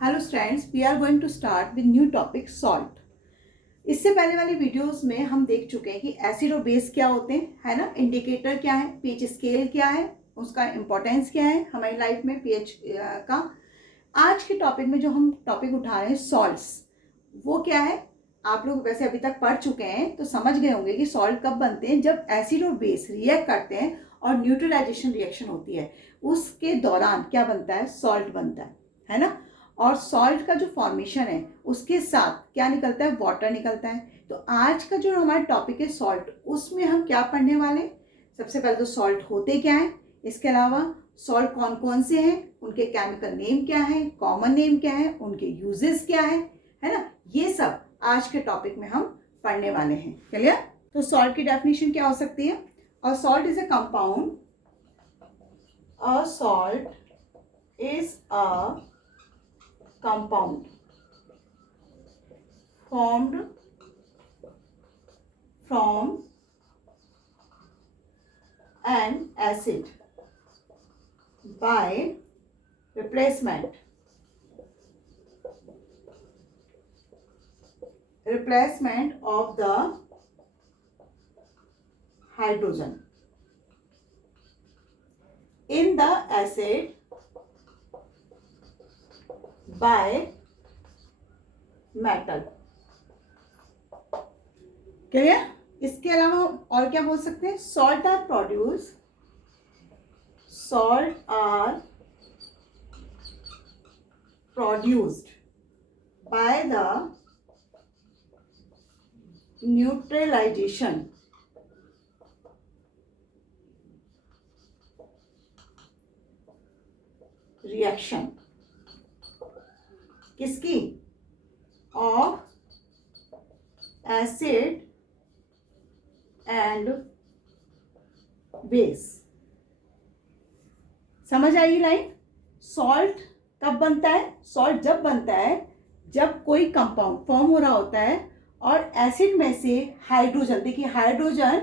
Hello students, we are going to start with new topic salt. इससे पहले वाली videos में हम देख चुके हैं कि एसिड और बेस क्या होते हैं, है ना। इंडिकेटर क्या है, पीएच स्केल क्या है, उसका इंपॉर्टेंस क्या है हमारी लाइफ में पीएच का। आज के टॉपिक में जो हम टॉपिक उठा रहे हैं सॉल्ट्स, वो क्या है। आप लोग वैसे अभी तक पढ़ चुके हैं तो समझ गए होंगे कि सॉल्ट कब बनते हैं, जब एसिड और बेस रिएक्ट करते हैं और न्यूट्रलाइजेशन रिएक्शन होती है, उसके दौरान क्या बनता है, सॉल्ट बनता है ना। और सॉल्ट का जो फॉर्मेशन है उसके साथ क्या निकलता है, वाटर निकलता है। तो आज का जो हमारा टॉपिक है सॉल्ट, उसमें हम क्या पढ़ने वाले हैं। सबसे पहले तो सॉल्ट होते क्या है, इसके अलावा सॉल्ट कौन कौन से हैं, उनके केमिकल नेम क्या है, कॉमन नेम क्या है, उनके यूजेस क्या है ना। ये सब आज के टॉपिक में हम पढ़ने वाले हैं। क्लियर। तो सॉल्ट की डेफिनेशन क्या हो सकती है। A salt is a compound, a salt is a compound formed from an acid by replacement of the hydrogen in the acid by metal। Clear. इसके अलावा और क्या बोल सकते हैं, salt are produced by the neutralization reaction किसकी, of acid and base. समझ आई लाइन। सॉल्ट कब बनता है, सॉल्ट जब बनता है जब कोई कंपाउंड फॉर्म हो रहा होता है और एसिड में से हाइड्रोजन, देखिए हाइड्रोजन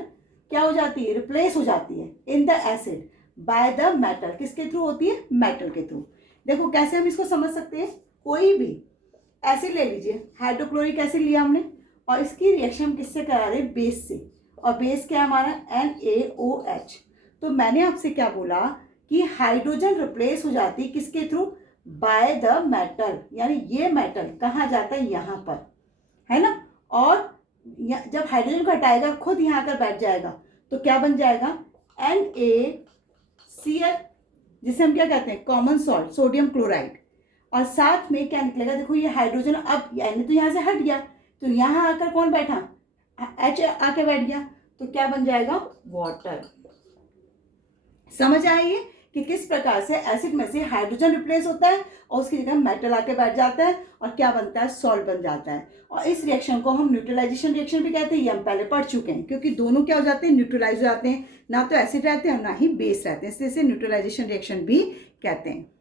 क्या हो जाती है, रिप्लेस हो जाती है in the acid by the metal. किसके थ्रू होती है, मेटल के थ्रू। देखो कैसे हम इसको समझ सकते हैं। कोई भी एसिड ले लीजिए, हाइड्रोक्लोरिक एसिड लिया हमने और इसकी रिएक्शन किससे करा रहे, बेस से। और बेस क्या है हमारा, NaOH। तो मैंने आपसे क्या बोला कि हाइड्रोजन रिप्लेस हो जाती है किसके थ्रू, बाय द मेटल। यानी ये मेटल कहाँ जाता है, यहाँ पर, है ना। और जब हाइड्रोजन को हटाएगा खुद यहाँ आकर बैठ जाएगा तो क्या बन जाएगा, NaCl, जिसे हम क्या कहते हैं, कॉमन सॉल्ट, सोडियम क्लोराइड। और साथ में क्या निकलेगा, देखो ये हाइड्रोजन अब यानी तो यहाँ से हट गया तो यहाँ आकर कौन बैठा, H आके बैठ गया, तो क्या बन जाएगा, वाटर। समझ आइए कि किस प्रकार से एसिड में से हाइड्रोजन रिप्लेस होता है और उसकी जगह मेटल आके बैठ जाता है और क्या बनता है, सॉल्ट बन जाता है। और इस रिएक्शन को हम न्यूट्रलाइजेशन रिएक्शन भी कहते हैं। ये हम पहले पढ़ चुके हैं, क्योंकि दोनों क्या हो जाते हैं, न्यूट्रलाइज हो जाते हैं। ना तो एसिड रहते हैं और ना ही बेस रहते हैं, इसलिए इसे न्यूट्रलाइजेशन रिएक्शन भी कहते हैं।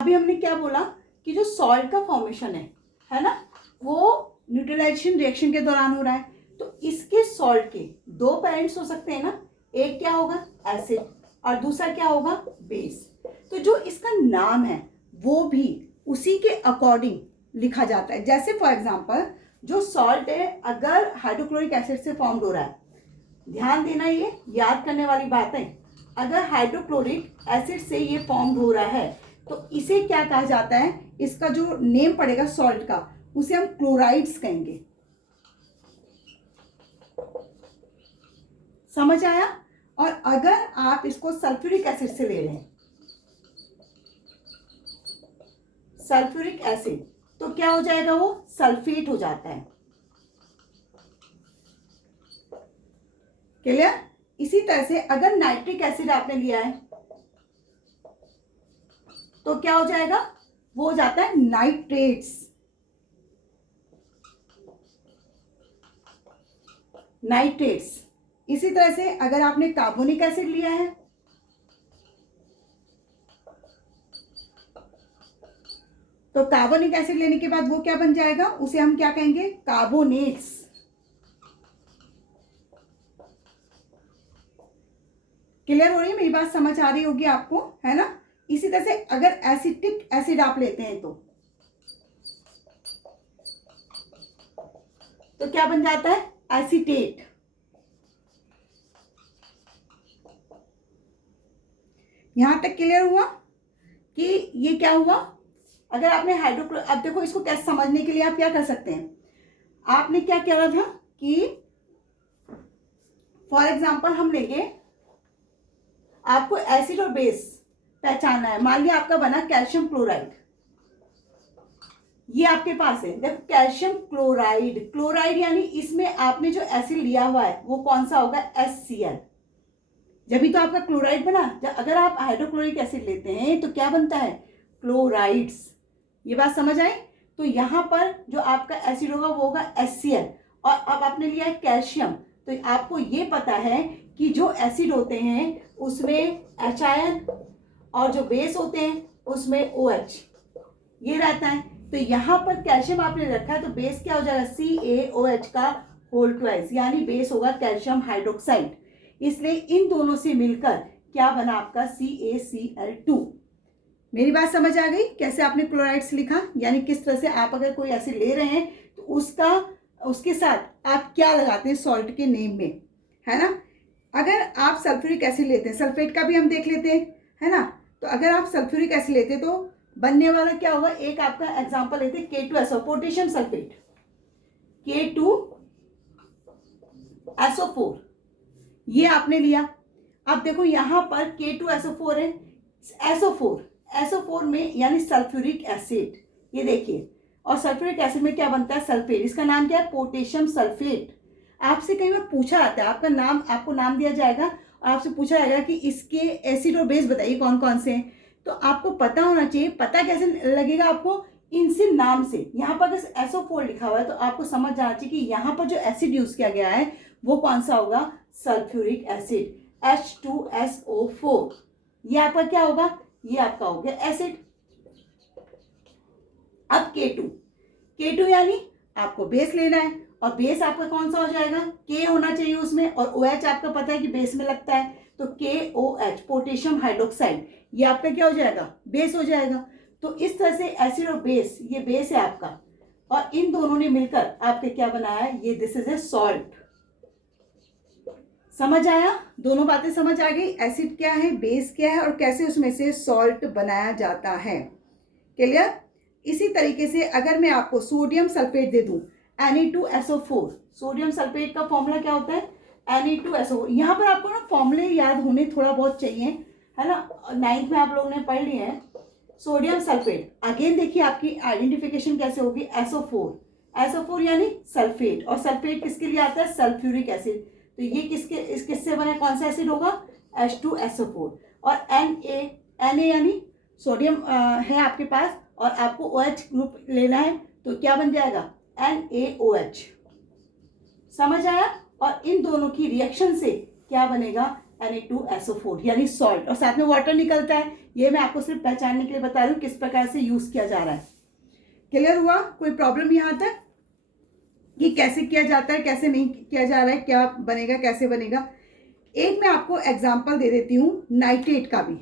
अभी हमने क्या बोला कि जो सॉल्ट का फॉर्मेशन है ना, वो न्यूट्रलाइजेशन रिएक्शन के दौरान हो रहा है। तो इसके सॉल्ट के दो पेरेंट्स हो सकते हैं ना, एक क्या होगा, एसिड, और दूसरा क्या होगा, बेस। तो जो इसका नाम है वो भी उसी के अकॉर्डिंग लिखा जाता है। जैसे फॉर एग्जांपल जो सॉल्ट है अगर हाइड्रोक्लोरिक एसिड से फॉर्म्ड हो रहा है, ध्यान देना, ये याद करने वाली बात है। अगर हाइड्रोक्लोरिक एसिड से ये फॉर्म्ड हो रहा है तो इसे क्या कहा जाता है, इसका जो नेम पड़ेगा सॉल्ट का, उसे हम क्लोराइड्स कहेंगे। समझ आया। और अगर आप इसको सल्फ्यूरिक एसिड से ले रहे हैं, सल्फ्यूरिक एसिड, तो क्या हो जाएगा, वो सल्फेट हो जाता है। क्लियर। इसी तरह से अगर नाइट्रिक एसिड आपने लिया है तो क्या हो जाएगा, वो हो जाता है नाइट्रेट्स, नाइट्रेट्स। इसी तरह से अगर आपने कार्बोनिक एसिड लिया है तो कार्बोनिक एसिड लेने के बाद वो क्या बन जाएगा, उसे हम क्या कहेंगे, कार्बोनेट्स। क्लियर हो रही है मेरी बात, समझ आ रही होगी आपको, है ना। इसी तरह से अगर एसिटिक एसिड आप लेते हैं तो तो क्या बन जाता है, एसीटेट। यहां तक क्लियर हुआ कि ये क्या हुआ। अगर आपने हाइड्रोक्लो, अब देखो इसको कैसे समझने के लिए आप क्या कर सकते हैं, आपने क्या करा था कि फॉर एग्जांपल हम लेंगे, आपको एसिड और बेस पहचानना है। मान लिया आपका बना कैल्शियम क्लोराइड, ये आपके पास है, देखो कैल्शियम क्लोराइड, क्लोराइड यानी इसमें आपने जो एसिड लिया हुआ है वो कौन सा होगा, HCl। जब भी तो आपका क्लोराइड बना। अगर आप हाइड्रोक्लोरिक एसिड लेते हैं तो क्या बनता है, क्लोराइड्स। ये बात समझ आई। तो यहां पर जो आपका एसिड होगा वो होगा HCl, और अब आपने लिया है कैल्शियम, तो आपको ये पता है कि जो एसिड होते हैं उसमें H और जो बेस होते हैं उसमें OH ये रहता है। तो यहां पर कैल्शियम आपने रखा है तो बेस क्या हो जाएगा, CaOH का होल ट्वाइस, यानी बेस होगा कैल्शियम हाइड्रोक्साइड। इसलिए इन दोनों से मिलकर क्या बना आपका, CaCl2। मेरी बात समझ आ गई कैसे आपने क्लोराइड्स लिखा, यानी किस तरह से आप अगर कोई एसिड ले रहे हैं तो उसके साथ आप क्या लगाते हैं सॉल्ट के नेम में, है ना। अगर आप सल्फ्यूरिक एसिड लेते हैं, सल्फेट का भी हम देख लेते हैं, है ना। तो अगर आप सल्फ्यूरिक एसिड लेते हैं तो बनने वाला क्या होगा, एक आपका एग्जांपल लेते हैं K2SO, पोटेशियम सल्फेट, K2SO4 ये आपने लिया। अब देखो यहां पर K2SO4 है, SO4 में यानी सल्फ्यूरिक एसिड, ये देखिए। और सल्फ्यूरिक एसिड में क्या बनता है, सल्फेट, इसका नाम क्या है, पोटेशियम सल्फेट। आपसे कई बार पूछा जाता है, आपका नाम, आपको नाम दिया जाएगा और आपसे पूछा जाएगा कि इसके एसिड और बेस बताइए कौन कौन से हैं। तो आपको पता होना चाहिए। पता कैसे लगेगा आपको, इनसे नाम से। यहाँ पर अगर SO4 लिखा हुआ है तो आपको समझ जाना चाहिए कि यहाँ पर जो एसिड यूज किया गया है वो कौन सा होगा, सल्फ्यूरिक एसिड, H2SO4। ये आपका क्या होगा, ये आपका हो गया एसिड। अब K2 यानी आपको बेस लेना है, और बेस आपका कौन सा हो जाएगा, K होना चाहिए उसमें, और OH आपका पता है कि बेस में लगता है, तो KOH, पोटेशियम हाइड्रोक्साइड, ये आपका क्या हो जाएगा, बेस हो जाएगा। तो इस तरह से एसिड और बेस, ये बेस है आपका, और इन दोनों ने मिलकर आपके क्या बनाया है, ये दिस इज ए सॉल्ट। समझ आया, दोनों बातें समझ आ गई, एसिड क्या है, बेस क्या है, और कैसे उसमें से सॉल्ट बनाया जाता है। क्लियर। इसी तरीके से अगर मैं आपको सोडियम सल्फेट दे दूं, Na2SO4, सोडियम सल्फेट का फॉर्मूला क्या होता है, Na2SO4। यहाँ पर आपको ना फॉर्मूले याद होने थोड़ा बहुत चाहिए, है ना, 9th में आप लोगों ने पढ़ लिए हैं। सोडियम सल्फेट, अगेन देखिए आपकी आइडेंटिफिकेशन कैसे होगी, SO4 यानी सल्फेट, और सल्फेट किसके लिए आता है, सल्फ्यूरिक एसिड। तो ये किससे बना, कौन सा एसिड होगा, H2SO4। और Na यानी सोडियम है आपके पास, और आपको OH ग्रुप लेना है, तो क्या बन जाएगा, NaOH। समझ आया। और इन दोनों की रिएक्शन से क्या बनेगा, Na2SO4 यानी सॉल्ट, और साथ में वाटर निकलता है। ये मैं आपको सिर्फ पहचानने के लिए बता रही हूँ किस प्रकार से यूज किया जा रहा है। क्लियर हुआ, कोई प्रॉब्लम यहाँ तक कि कैसे किया जाता है, कैसे नहीं किया जा रहा है, क्या बनेगा, कैसे बनेगा। एक मैं आपको एग्जाम्पल दे देती हूँ नाइट्रेट का भी,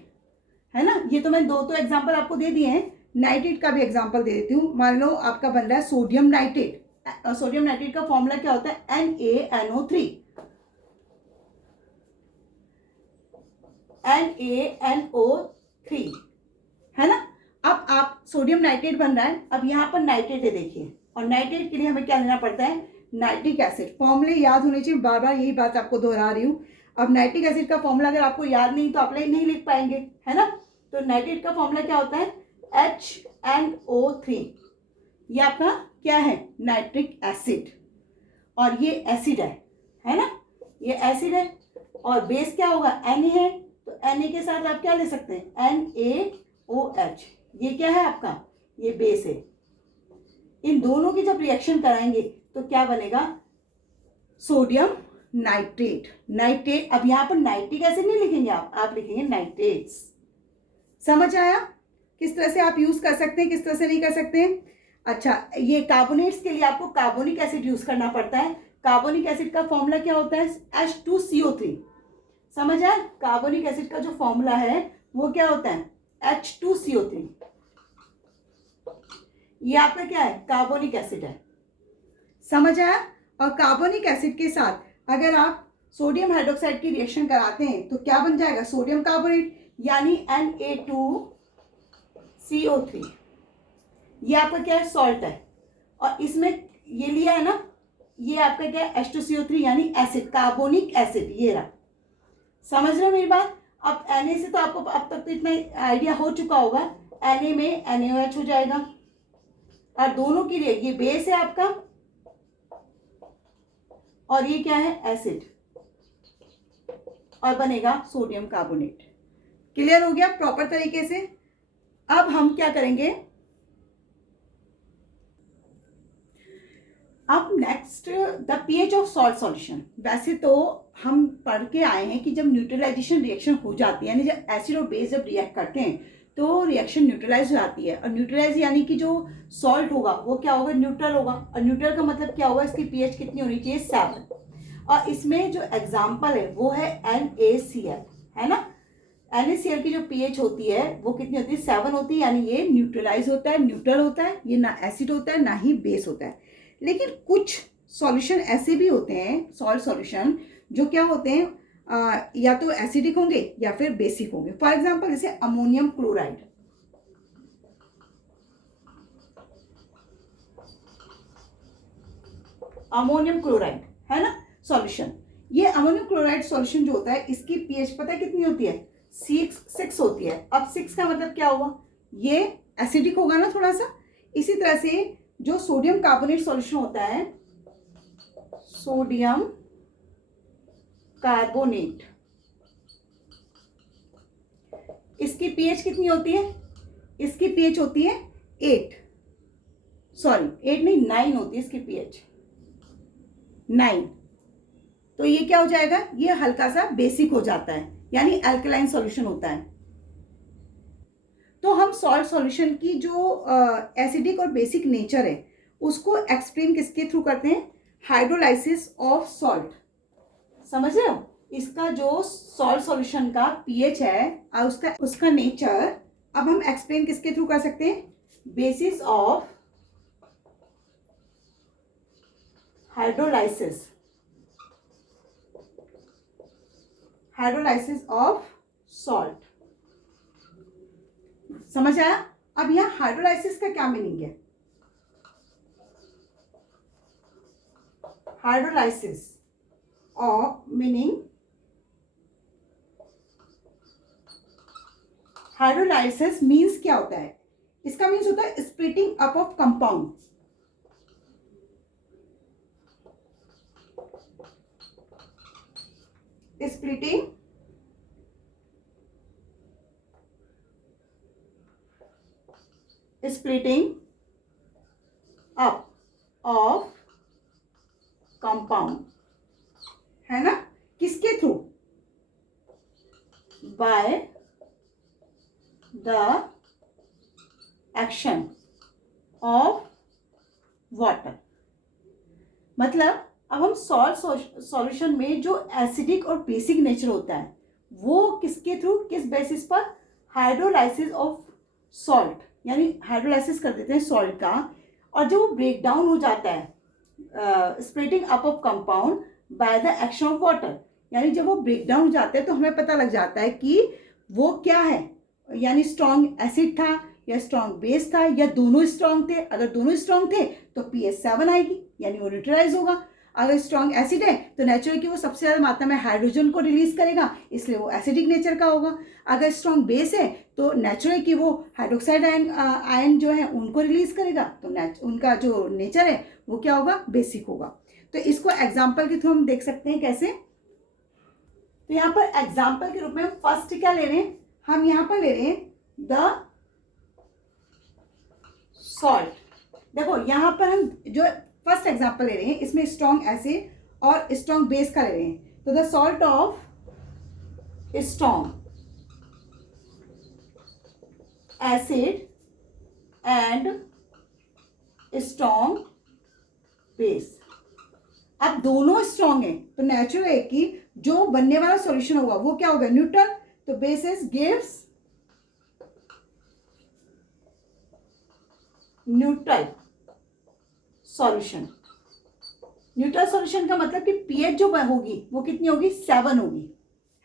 है ना। ये तो मैं दो तो एग्जाम्पल आपको दे दिए हैं, नाइट्रेट का भी एग्जाम्पल दे देती हूँ। मान लो आपका बन रहा है सोडियम नाइट्रेट। सोडियम नाइट्रेट का फॉर्मूला क्या होता है, NaNO3, है ना। अब आप सोडियम नाइट्रेट बन रहा है, अब यहाँ पर नाइट्रेट है देखिए, और नाइट्रेट के लिए हमें क्या लेना पड़ता है, नाइट्रिक एसिड। फॉर्मूले याद होने चाहिए, बार बार यही बात आपको दोहरा रही हूँ। अब नाइट्रिक एसिड का फॉर्मूला अगर आपको याद नहीं तो आप नहीं लिख पाएंगे, है ना। तो नाइट्रेट का फॉर्मूला क्या होता है, HNO3। ये आपका क्या है, नाइट्रिक एसिड, और ये एसिड है ना, ये एसिड है। और बेस क्या होगा, Na है, तो Na के साथ आप क्या ले सकते हैं, NaOH। ये क्या है आपका, ये बेस है। इन दोनों की जब रिएक्शन कराएंगे तो क्या बनेगा, सोडियम नाइट्रेट। अब यहां पर नाइट्रिक एसिड नहीं लिखेंगे आप लिखेंगे नाइट्रेट्स। समझ आया किस तरह से आप यूज कर सकते हैं, किस तरह से नहीं कर सकते हैं। अच्छा, ये कार्बोनेट्स के लिए आपको कार्बोनिक एसिड यूज करना पड़ता है। कार्बोनिक एसिड का फॉर्मूला क्या होता है, H2CO3। समझ आया, कार्बोनिक एसिड का जो फॉर्मूला है वो क्या होता है, H2CO3। ये आपका क्या है, कार्बोनिक एसिड है। समझ आया। और कार्बोनिक एसिड के साथ अगर आप सोडियम हाइड्रोक्साइड की रिएक्शन कराते हैं तो क्या बन जाएगा, सोडियम कार्बोनेट, यानी Na2CO3। ये आपका क्या है, सॉल्ट है। और इसमें ये लिया है ना, ये आपका क्या है, H2CO3 यानी एसिड, कार्बोनिक एसिड, ये रहा। समझ रहे हो मेरी बात। अब Na से तो आपको अब तक तो इतना आइडिया हो चुका होगा, Na में NaOH हो जाएगा, और दोनों की ये बेस है आपका और ये क्या है, एसिड, और बनेगा सोडियम कार्बोनेट। क्लियर हो गया प्रॉपर तरीके से। अब हम क्या करेंगे, अब next the pH of salt solution. वैसे तो हम पढ़ के आए हैं कि जब न्यूट्रलाइजेशन रिएक्शन हो जाती है, यानी जब एसिड और बेस जब रिएक्ट करते हैं तो रिएक्शन न्यूट्रलाइज हो जाती है, और न्यूट्रलाइज यानी कि जो सॉल्ट होगा वो क्या होगा, न्यूट्रल होगा। और न्यूट्रल का मतलब क्या होगा, इसकी पीएच कितनी होनी चाहिए, 7। और इसमें जो एग्जाम्पल है वो है NaCl, है ना। NaCl की जो पीएच होती है वो कितनी होती है, 7 होती है, यानी ये न्यूट्रलाइज होता है, न्यूट्रल होता है, ये ना एसिड होता है ना ही बेस होता है। लेकिन कुछ सॉल्यूशन ऐसे भी होते हैं, सॉल्ट सॉल्यूशन, जो क्या होते हैं, या तो एसिडिक होंगे या फिर बेसिक होंगे। फॉर एग्जांपल जैसे अमोनियम क्लोराइड, अमोनियम क्लोराइड है ना सॉल्यूशन। ये अमोनियम क्लोराइड सॉल्यूशन जो होता है इसकी पीएच पता है कितनी होती है, 6 होती है। अब 6 का मतलब क्या हुआ, ये एसिडिक होगा ना थोड़ा सा। इसी तरह से जो सोडियम कार्बोनेट सॉल्यूशन होता है, सोडियम कार्बोनेट, इसकी पीएच कितनी होती है, इसकी पीएच होती है 8 नहीं 9 होती है इसकी पीएच, 9। तो ये क्या हो जाएगा, ये हल्का सा बेसिक हो जाता है, यानी अल्कलाइन सॉल्यूशन होता है। तो हम सॉल्ट सॉल्यूशन की जो एसिडिक और बेसिक नेचर है उसको एक्सप्लेन किसके थ्रू करते हैं, हाइड्रोलाइसिस ऑफ सॉल्ट। समझ रहे हो, इसका जो सॉल्ट सॉल्यूशन का पीएच है और उसका नेचर अब हम एक्सप्लेन किसके थ्रू कर सकते हैं, basis of hydrolysis of salt. समझ आया। अब यहां हाइड्रोलाइसिस का क्या मीनिंग है, hydrolysis of meaning, hydrolysis means क्या होता है, इसका मीन्स होता है splitting up of compound. Splitting up of compound, है ना, किसके through, by the action of water. मतलब अब हम सॉल्ट सॉल्यूशन में जो एसिडिक और बेसिक नेचर होता है वो किसके थ्रू, किस बेसिस पर, हाइड्रोलाइसिस ऑफ सॉल्ट, यानी हाइड्रोलाइसिस कर देते हैं सॉल्ट का, और जब वो ब्रेक डाउन हो जाता है, splitting up of compound by the action of water, यानी जब वो ब्रेक डाउन हो जाते हैं तो हमें पता लग जाता है कि वो क्या है, यानी स्ट्रॉन्ग एसिड था या स्ट्रॉन्ग बेस था या दोनों स्ट्रॉन्ग थे। अगर दोनों स्ट्रॉन्ग थे तो पीएच 7 आएगी, यानी वो न्यूट्रलाइज होगा। अगर स्ट्रॉन्ग एसिड है तो नेचुरल कि वो सबसे ज़्यादा मात्रा में हाइड्रोजन को रिलीज करेगा, इसलिए वो एसिडिक नेचर का होगा। अगर स्ट्रॉन्ग बेस है तो नेचुरल कि वो हाइड्रोक्साइड आयन जो है उनको रिलीज करेगा, तो उनका जो नेचर है वो क्या होगा, बेसिक होगा। तो इसको एग्जाम्पल के थ्रू हम देख सकते हैं कैसे। तो यहाँ पर एग्जाम्पल के रूप में हम फर्स्ट क्या ले रहे हैं, हम यहाँ पर ले रहे हैं द सॉल्ट। देखो यहाँ पर हम जो फर्स्ट एग्जाम्पल ले रहे हैं इसमें स्ट्रॉन्ग एसिड और स्ट्रॉन्ग बेस का ले रहे हैं। तो the salt of strong acid and strong base. अब दोनों स्ट्रॉन्ग है तो नेचुरल है कि जो बनने वाला सॉल्यूशन होगा वो क्या होगा, न्यूट्रल। तो basis gives neutral solution. Neutral solution का मतलब कि पीएच जो होगी वो कितनी होगी, 7 होगी,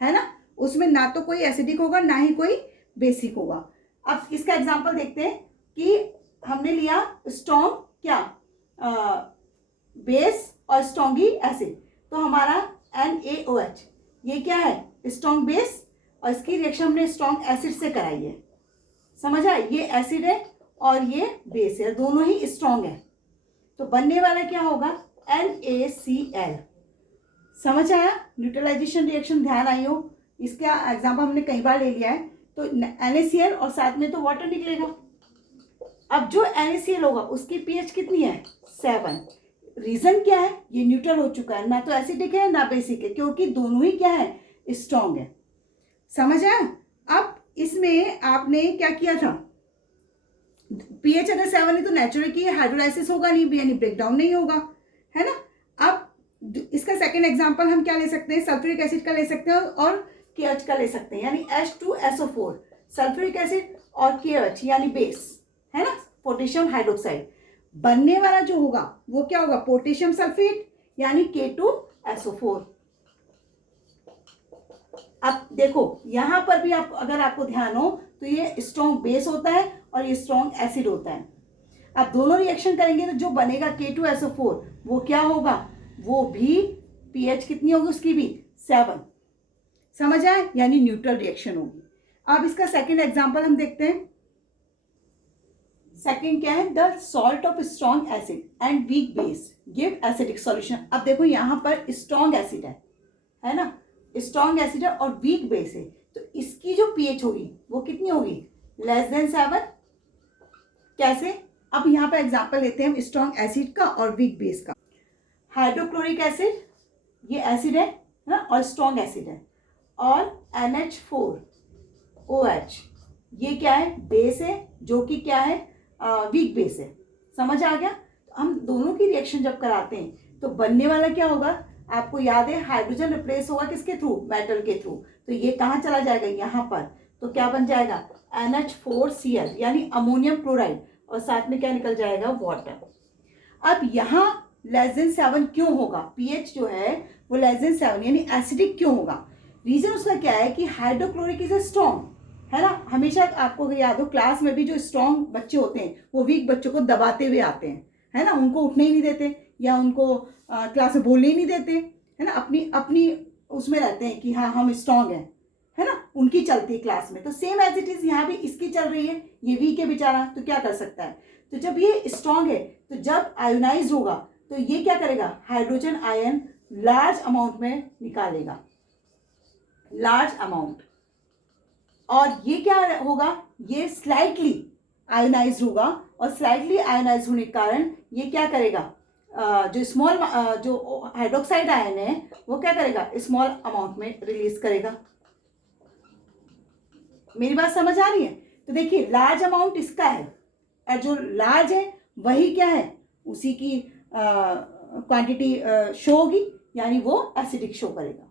है ना। उसमें ना तो कोई एसिडिक होगा ना ही कोई बेसिक होगा। अब इसका एग्जांपल देखते हैं कि हमने लिया स्ट्रॉन्ग क्या बेस और स्ट्रॉन्ग ही एसिड, तो हमारा NaOH ये क्या है, स्ट्रॉन्ग बेस, और इसकी रिएक्शन हमने स्ट्रॉन्ग एसिड से कराई है, समझ आए। ये एसिड है और ये बेस है, दोनों ही स्ट्रॉन्ग है, तो बनने वाला क्या होगा, NaCl। समझ आया, न्यूट्रलाइजेशन रिएक्शन ध्यान आई हो, इसका एग्जाम्पल हमने कई बार ले लिया है। तो NaCl और साथ में तो वाटर निकलेगा। अब जो NaCl होगा उसकी पीएच कितनी है, 7। रीजन क्या है, ये न्यूट्रल हो चुका है, ना तो एसिडिक है ना बेसिक है, क्योंकि दोनों ही क्या है, स्ट्रॉन्ग है। समझ आया। अब इसमें आपने क्या किया था, पीएच अगर 7 है तो नेचुरल की हाइड्रोलाइसिस होगा नहीं, यानी ब्रेकडाउन नहीं होगा, है ना। अब इसका सेकंड एग्जांपल हम क्या ले सकते हैं, सल्फ्यूरिक एसिड का ले सकते हैं और KH का ले सकते हैं, यानी H2SO4, सल्फ्यूरिक एसिड और KH यानी बेस, है ना, पोटेशियम हाइड्रोक्साइड। बनने वाला जो होगा वो क्या होगा, पोटेशियम सल्फेट यानी K2SO4। अब देखो यहां पर भी आप अगर आपको ध्यान हो तो ये स्ट्रॉन्ग बेस होता है और ये स्ट्रॉन्ग एसिड होता है। अब दोनों रिएक्शन करेंगे तो जो बनेगा K2SO4 वो क्या होगा, वो भी पीएच कितनी होगी उसकी भी, 7। समझ आए, यानी न्यूट्रल रिएक्शन होगी। अब इसका सेकंड एग्जांपल हम देखते हैं। सेकंड क्या है, the salt of strong acid and weak base give acidic solution. अब देखो यहां पर स्ट्रॉन्ग एसिड है ना, स्ट्रॉन्ग एसिड है और वीक बेस है, तो इसकी जो पीएच होगी वो कितनी होगी, <7। कैसे, अब यहाँ पे एग्जांपल लेते हैं हम स्ट्रॉन्ग एसिड का और वीक बेस का। हाइड्रोक्लोरिक एसिड ये एसिड है ना, और स्ट्रॉन्ग एसिड है, और NH4OH ये क्या है, बेस है, जो कि क्या है, वीक बेस है। समझ आ गया। तो हम दोनों की रिएक्शन जब कराते हैं तो बनने वाला क्या होगा, आपको याद है हाइड्रोजन रिप्लेस होगा किसके थ्रू, मेटल के थ्रू, तो ये कहाँ चला जाएगा, यहाँ पर, तो क्या बन जाएगा, NH4Cl यानी अमोनियम क्लोराइड, और साथ में क्या निकल जाएगा, वाटर। अब यहाँ <7 क्यों होगा, पीएच जो है वो <7 यानी एसिडिक क्यों होगा। रीजन उसका क्या है कि हाइड्रोक्लोरिक इज स्ट्रॉन्ग, है ना। हमेशा आपको याद हो क्लास में भी जो स्ट्रॉन्ग बच्चे होते हैं वो वीक बच्चों को दबाते हुए आते हैं, है ना, उनको उठने ही नहीं देते या उनको क्लास में बोलने ही नहीं देते, है ना, अपनी अपनी उसमें रहते हैं कि हाँ हम स्ट्रॉन्ग हैं, है ना, उनकी चलती है क्लास में। तो सेम एज इट इज यहाँ भी इसकी चल रही है, ये वीक है बेचारा, तो क्या कर सकता है, तो जब ये स्ट्रॉन्ग है तो जब आयोनाइज होगा तो ये क्या करेगा, हाइड्रोजन आयन लार्ज अमाउंट में निकालेगा, लार्ज अमाउंट, और ये क्या होगा, ये स्लाइटली आयोनाइज होगा, और स्लाइटली आयोनाइज होने के कारण ये क्या करेगा, जो स्मॉल जो हाइड्रोक्साइड आयन है वो क्या करेगा, स्मॉल अमाउंट में रिलीज करेगा। मेरी बात समझ आ रही है। तो देखिए लार्ज अमाउंट इसका है, और जो लार्ज है वही क्या है, उसी की क्वांटिटी शो होगी, यानी वो एसिडिक शो करेगा।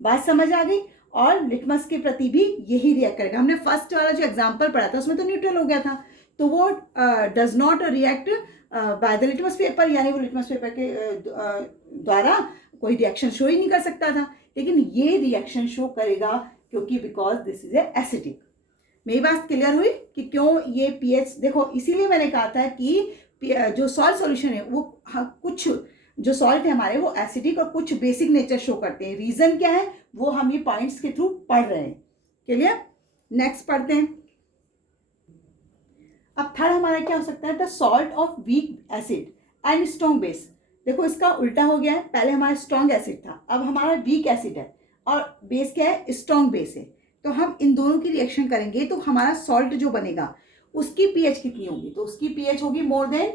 बात समझ आ गई। और लिटमस के प्रति भी यही रिएक्ट करेगा। हमने फर्स्ट वाला जो एग्जांपल पढ़ा था उसमें तो न्यूट्रल हो गया था, तो वो does not react by the litmus paper, यानी वो लिटमस पेपर के द्वारा कोई रिएक्शन शो ही नहीं कर सकता था, लेकिन ये रिएक्शन शो करेगा क्योंकि because this is a acidic. मेरी बात क्लियर हुई कि क्यों ये पीएच, देखो इसीलिए मैंने कहा था कि जो सॉल्ट सॉल्यूशन है वो कुछ जो सॉल्ट है हमारे वो एसिडिक और कुछ बेसिक नेचर शो करते हैं। रीजन क्या है वो हम ये पॉइंट्स के थ्रू पढ़ रहे हैं। क्लियर, नेक्स्ट पढ़ते हैं। अब थर्ड हमारा क्या हो सकता है, the salt of weak acid and strong base. देखो इसका उल्टा हो गया है, पहले हमारा स्ट्रॉन्ग एसिड था, अब हमारा वीक एसिड है, और बेस क्या है, स्ट्रॉन्ग बेस है। तो हम इन दोनों की रिएक्शन करेंगे तो हमारा सॉल्ट जो बनेगा उसकी पीएच कितनी होगी, तो उसकी पीएच होगी मोर देन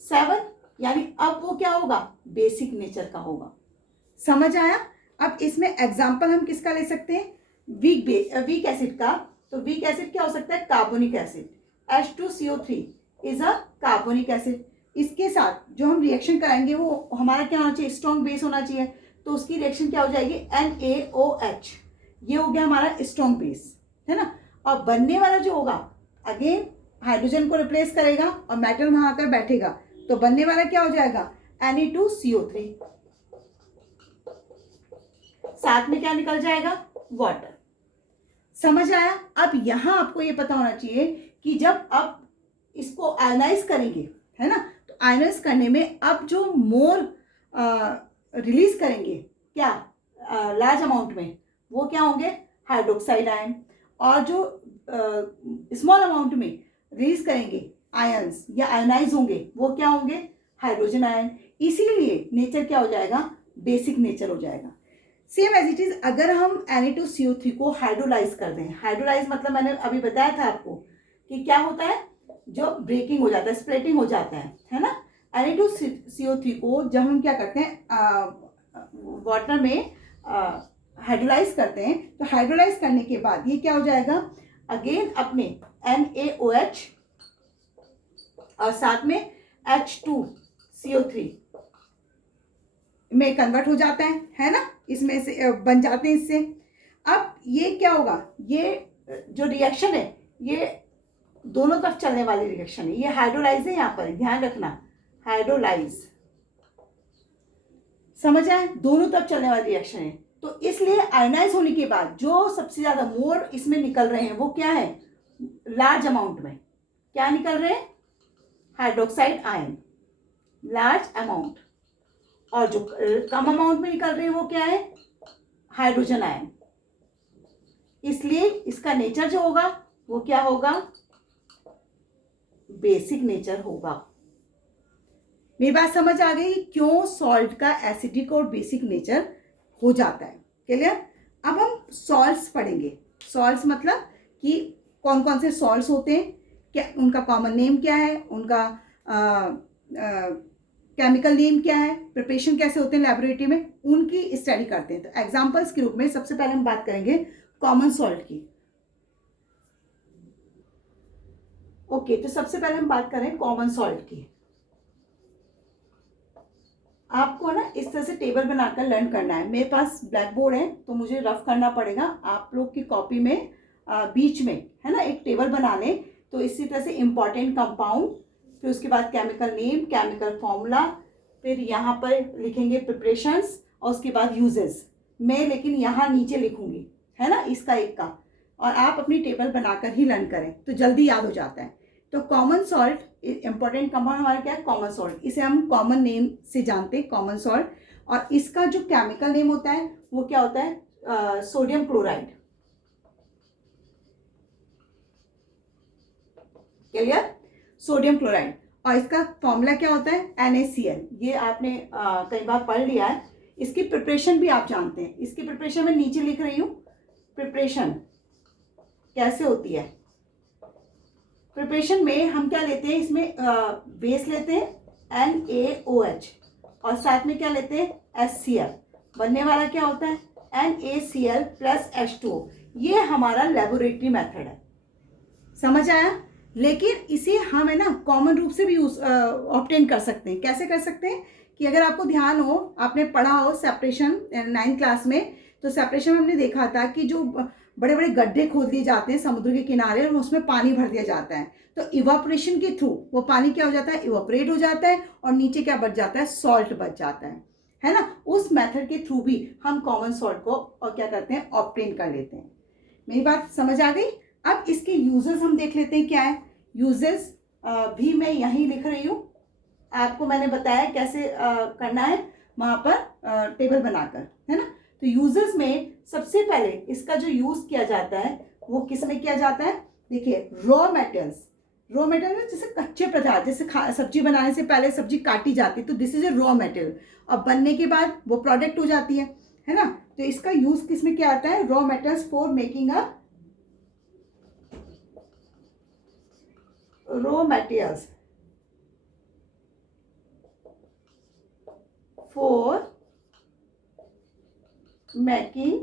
7, यानी अब वो क्या होगा, बेसिक नेचर का होगा। समझ आया। अब इसमें एग्जांपल हम किसका ले सकते हैं, वीक एसिड का। तो वीक एसिड क्या हो सकता है, carbonic acid, H2CO3 is a carbonic acid. इसके साथ जो हम रिएक्शन कराएंगे वो हमारा क्या होना चाहिए, स्ट्रॉन्ग बेस होना चाहिए, तो उसकी रिएक्शन क्या हो जाएगी, NaOH, ये हो गया हमारा स्ट्रॉन्ग बेस, है ना। और बनने वाला जो होगा अगेन हाइड्रोजन को रिप्लेस करेगा और मेटल वहां आकर बैठेगा, तो बनने वाला क्या हो जाएगा, Na2CO3, साथ में क्या निकल जाएगा, वाटर। समझ आया? अब यहां आपको ये पता होना चाहिए कि जब आप इसको आयनाइज करेंगे, है ना, तो आयनाइज करने में अब जो मोर रिलीज करेंगे क्या लार्ज अमाउंट में, वो क्या होंगे, हाइड्रोक्साइड आयन, और जो स्मॉल अमाउंट में रिलीज करेंगे आयंस या आयनाइज होंगे, वो क्या होंगे, हाइड्रोजन आयन। इसीलिए नेचर क्या हो जाएगा, बेसिक नेचर हो जाएगा। सेम एज इट इज अगर हम Na2CO3 को हाइड्रोलाइज कर दें, हाइड्रोलाइज मतलब मैंने अभी बताया था आपको कि क्या होता है, जो ब्रेकिंग हो जाता है, स्प्लिटिंग हो जाता है ना। Na2CO3 को जब हम क्या करते हैं वाटर में हाइड्रोलाइज करते हैं, तो हाइड्रोलाइज करने के बाद ये क्या हो जाएगा, अगेन अपने NaOH और साथ में H2CO3 में कन्वर्ट हो जाता है ना, इसमें से बन जाते हैं इससे। अब ये क्या होगा, ये जो रिएक्शन है ये दोनों तरफ चलने वाली रिएक्शन है, ये हाइड्रोलाइज है, यहाँ पर ध्यान रखना, हाइड्रोलाइज, समझ आए, दोनों तरफ चलने वाली रिएक्शन है। तो इसलिए आयनाइज होने के बाद जो सबसे ज्यादा मोर इसमें निकल रहे हैं वो क्या है, लार्ज अमाउंट में क्या निकल रहे हैं, हाइड्रोक्साइड आयन, लार्ज अमाउंट, और जो कम अमाउंट में निकल रहे हैं वो क्या है, हाइड्रोजन आयन। इसलिए इसका नेचर जो होगा वो क्या होगा, बेसिक नेचर होगा। मेरी बात समझ आ गई क्यों सॉल्ट का एसिडिक और बेसिक नेचर हो जाता है, क्लियर? अब हम सॉल्ट्स पढ़ेंगे। सॉल्ट्स मतलब कि कौन कौन से सॉल्ट्स होते हैं, क्या उनका कॉमन नेम क्या है, उनका केमिकल नेम क्या है, प्रिपरेशन कैसे होते हैं लेबोरेटरी में, उनकी स्टडी करते हैं। तो एग्जांपल्स के रूप में सबसे पहले हम बात करेंगे कॉमन सॉल्ट की। ओके, तो सबसे पहले हम बात करें कॉमन सॉल्ट की। आपको ना इस तरह से टेबल बनाकर लर्न करना है। मेरे पास ब्लैक बोर्ड है तो मुझे रफ करना पड़ेगा, आप लोग की कॉपी में बीच में है ना एक टेबल बना लें। तो इसी तरह से इंपॉर्टेंट कंपाउंड, फिर उसके बाद केमिकल नेम, केमिकल फॉर्मूला, फिर यहाँ पर लिखेंगे प्रिपरेशंस, और उसके बाद यूजेस। मैं लेकिन यहाँ नीचे लिखूंगी, है ना, इसका एक का, और आप अपनी टेबल बनाकर ही लर्न करें तो जल्दी याद हो जाता है। तो कॉमन सॉल्ट, इंपॉर्टेंट कंपाउंड हमारा क्या है, कॉमन सॉल्ट, इसे हम कॉमन नेम से जानते हैं, कॉमन सॉल्ट। और इसका जो केमिकल नेम होता है वो क्या होता है, sodium chloride, clear, sodium chloride. और इसका फॉर्मूला क्या होता है, NaCl, ये आपने कई बार पढ़ लिया है। इसकी प्रिपरेशन भी आप जानते हैं, इसकी प्रिपरेशन मैं नीचे लिख रही हूँ, प्रिपरेशन कैसे होती है। प्रिपरेशन में हम क्या लेते हैं, इसमें बेस लेते हैं NaOH, और साथ में क्या लेते हैं HCl, बनने वाला क्या होता है NaCl प्लस H2O। ये हमारा लेबोरेटरी मेथड है, समझ आया। लेकिन इसे हम है ना कॉमन रूप से भी यूज ऑब्टेन कर सकते हैं। कैसे कर सकते हैं कि अगर आपको ध्यान हो, आपने पढ़ा हो सेपरेशन 9th क्लास में, तो सेपरेशन में हमने देखा था कि जो बड़े बड़े गड्ढे खोद दिए जाते हैं समुद्र के किनारे और उसमें पानी भर दिया जाता है, तो इवापोरेशन के थ्रू वो पानी क्या हो जाता है, इवापोरेट हो जाता है, और नीचे क्या बच जाता है, सॉल्ट बच जाता है ना। उस मेथड के थ्रू भी हम कॉमन सॉल्ट को और क्या करते हैं, ऑब्टेन कर लेते हैं। मेरी बात समझ आ गई। अब इसके यूजेस हम देख लेते हैं क्या है। यूजेस भी मैं यहीं लिख रही हूँ, आपको मैंने बताया कैसे करना है वहां पर टेबल बनाकर, है ना। तो यूजेस में सबसे पहले इसका जो यूज किया जाता है वो किस में किया जाता है, देखिए रॉ मेटेरियल्स। रॉ मेटेरियल जैसे कच्चे पदार्थ, जैसे सब्जी बनाने से पहले सब्जी काटी जाती है तो this is a raw material, और बनने के बाद वो प्रोडक्ट हो जाती है ना। तो इसका यूज किस में किया जाता है, raw materials for making a raw materials for making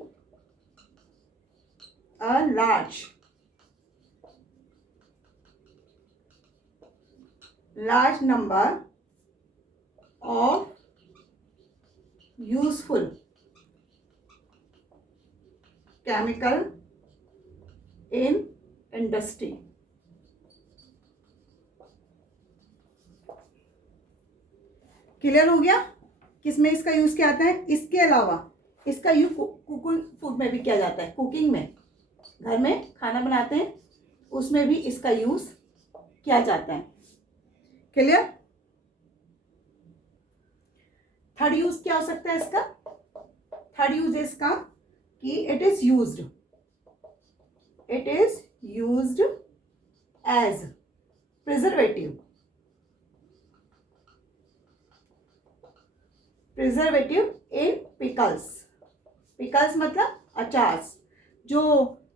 a large number of useful chemical in industry। Clear हो गया किस में इसका यूज़ किया जाता है। इसके अलावा इसका यूज कुकिंग फूड में भी किया जाता है। कुकिंग में, घर में खाना बनाते हैं उसमें भी इसका यूज़ किया जाता है। क्लियर। थर्ड यूज क्या हो सकता है इसका। थर्ड यूज इसका कि it is used as preservative in pickles. Pickles मतलब अचार, जो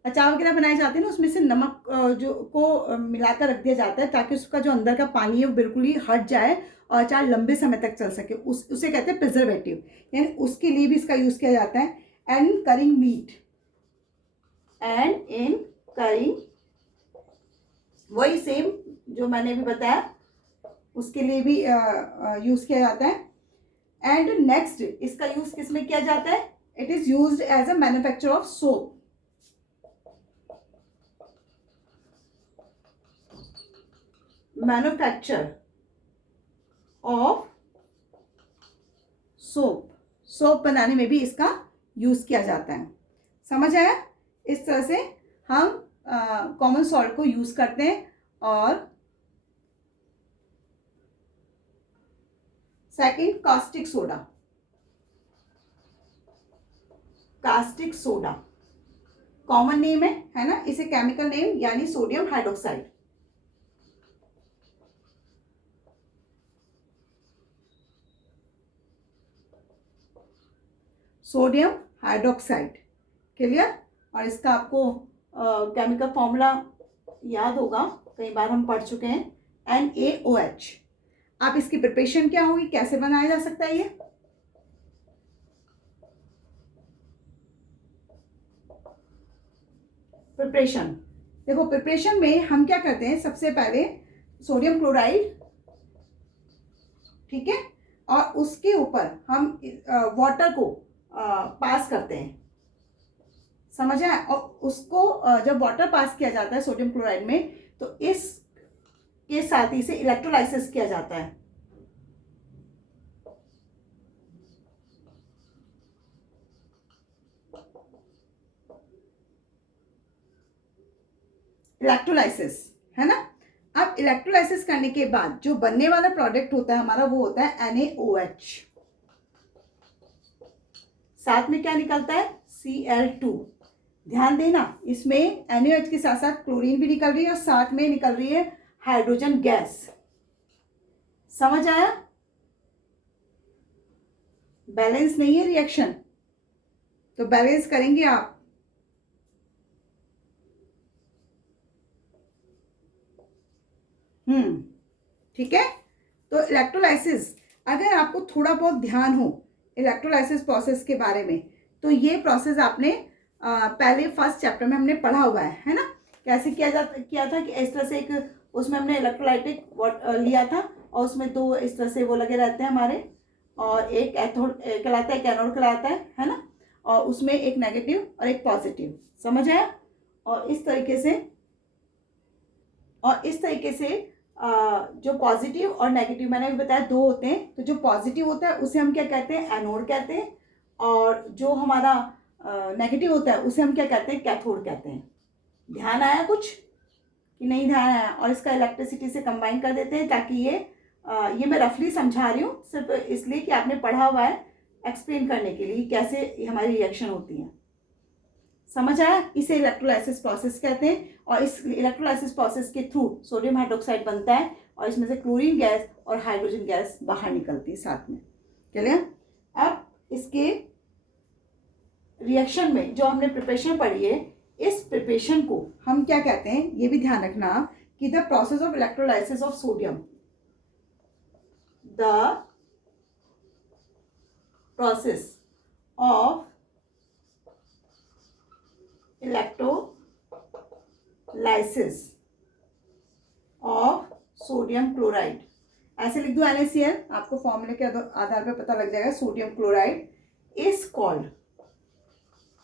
अचार वगैरह बनाए जाते हैं ना उसमें से नमक जो को मिलाकर रख दिया जाता है ताकि उसका जो अंदर का पानी है वो बिल्कुल ही हट जाए और अचार लंबे समय तक चल सके, उसे कहते हैं प्रिजर्वेटिव, यानी उसके लिए भी इसका यूज़ किया जाता है। And curing meat, and in curing, वही सेम जो मैंने भी बताया उसके लिए भी यूज़ किया जाता है। एंड नेक्स्ट इसका यूज़ किस में किया जाता है। It is used as a manufacture of soap. Manufacture of soap, soap बनाने में भी इसका यूज़ किया जाता है। समझ आया। इस तरह से हम कॉमन सॉल्ट को यूज़ करते हैं। और second caustic soda. Caustic soda common name है ना, इसे केमिकल नेम यानी sodium hydroxide. Sodium hydroxide. Clear. और इसका आपको केमिकल फॉर्मूला याद होगा, कई बार हम पढ़ चुके हैं, NaOH। आप इसकी प्रिपरेशन क्या होगी, कैसे बनाया जा सकता है ये। प्रिपरेशन देखो, प्रिपरेशन में हम क्या करते हैं, सबसे पहले सोडियम क्लोराइड, ठीक है, और उसके ऊपर हम वाटर को पास करते हैं। समझ आया। और उसको जब वाटर पास किया जाता है सोडियम क्लोराइड में, तो इस के साथ ही से इलेक्ट्रोलाइसिस किया जाता है। इलेक्ट्रोलाइसिस है ना। अब इलेक्ट्रोलाइसिस करने के बाद जो बनने वाला प्रोडक्ट होता है हमारा, वो होता है NaOH। साथ में क्या निकलता है, Cl2। ध्यान देना, इसमें NaOH के साथ साथ क्लोरीन भी निकल रही है और साथ में निकल रही है हाइड्रोजन गैस। समझ आया। बैलेंस नहीं है रिएक्शन, तो बैलेंस करेंगे आप। ठीक है। तो इलेक्ट्रोलाइसिस, अगर आपको थोड़ा बहुत ध्यान हो इलेक्ट्रोलाइसिस प्रोसेस के बारे में, तो ये प्रोसेस आपने पहले फर्स्ट चैप्टर में हमने पढ़ा हुआ है ना। कैसे किया था कि इस तरह से एक उसमें हमने इलेक्ट्रोलाइटिक लिया था और उसमें दो इस तरह से वो लगे रहते हैं हमारे, और एक कैथोड कहलाता है, कैनोड कहलाता है ना, और उसमें एक नेगेटिव और एक पॉजिटिव। समझ आया। और इस तरीके से जो पॉजिटिव और नेगेटिव मैंने भी बताया दो होते हैं। तो जो पॉजिटिव होता है उसे हम क्या कहते हैं, एनोड कहते हैं, और जो हमारा नेगेटिव होता है उसे हम क्या कहते हैं, कैथोड कहते हैं। ध्यान आया कुछ कि नहीं ध्यान आया। और इसका इलेक्ट्रिसिटी से कंबाइन कर देते हैं, ताकि ये मैं रफली समझा रही हूँ सिर्फ इसलिए कि आपने पढ़ा हुआ है, एक्सप्लेन करने के लिए कैसे हमारी रिएक्शन होती है। समझ आया। इसे इलेक्ट्रोलाइसिस प्रोसेस कहते हैं। और इस इलेक्ट्रोलाइसिस प्रोसेस के थ्रू सोडियम हाइड्रोक्साइड बनता है और इसमें से क्लोरीन गैस और हाइड्रोजन गैस बाहर निकलती है साथ में। क्लियर। अब इसके रिएक्शन में जो हमने प्रिपरेशन पढ़ी है, इस प्रिपरेशन को हम क्या कहते हैं, ये भी ध्यान रखना कि the process of electrolysis of sodium, the process of electrolysis of sodium chloride, ऐसे लिख दो NaCl, आपको फॉर्मूले के आधार पर पता लग जाएगा। सोडियम क्लोराइड इज कॉल्ड,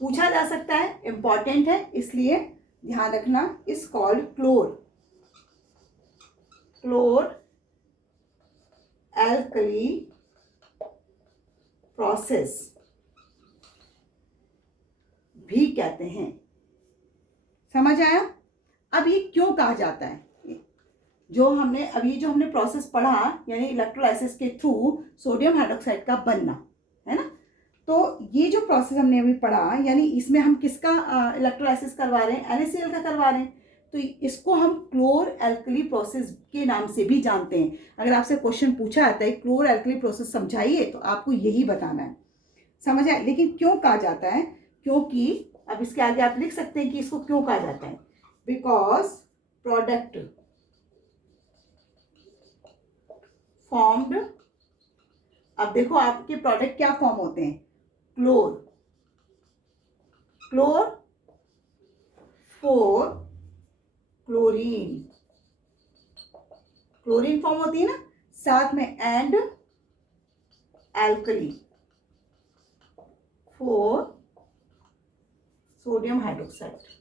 पूछा जा सकता है, इंपॉर्टेंट है इसलिए ध्यान रखना, इज कॉल्ड क्लोर एल्कली प्रोसेस भी कहते हैं। समझ आया? अब ये क्यों कहा जाता है? जो हमने प्रोसेस पढ़ा, यानी इलेक्ट्रोलाइसिस के थ्रू सोडियम हाइड्रोक्साइड का बनना, है ना। तो ये जो प्रोसेस हमने अभी पढ़ा, यानी इसमें हम किसका इलेक्ट्रोलाइसिस करवा रहे हैं? NaCl का करवा रहे हैं। तो इसको हम क्लोर एल्कली प्रोसेस के नाम से भी जानते हैं। अगर आपसे क्वेश्चन पूछा जाता है क्लोर एल्कली प्रोसेस समझाइए, तो आपको यही बताना है। समझ आए? लेकिन क्यों कहा जाता है? क्योंकि अब इसके आगे आप लिख सकते हैं कि इसको क्यों कहा जाता है। बिकॉज प्रोडक्ट फॉर्म्ड, अब देखो आपके प्रोडक्ट क्या फॉर्म होते हैं? क्लोर, क्लोर फोर क्लोरीन, क्लोरीन फॉर्म होती है ना, साथ में and alkali four sodium hydroxide.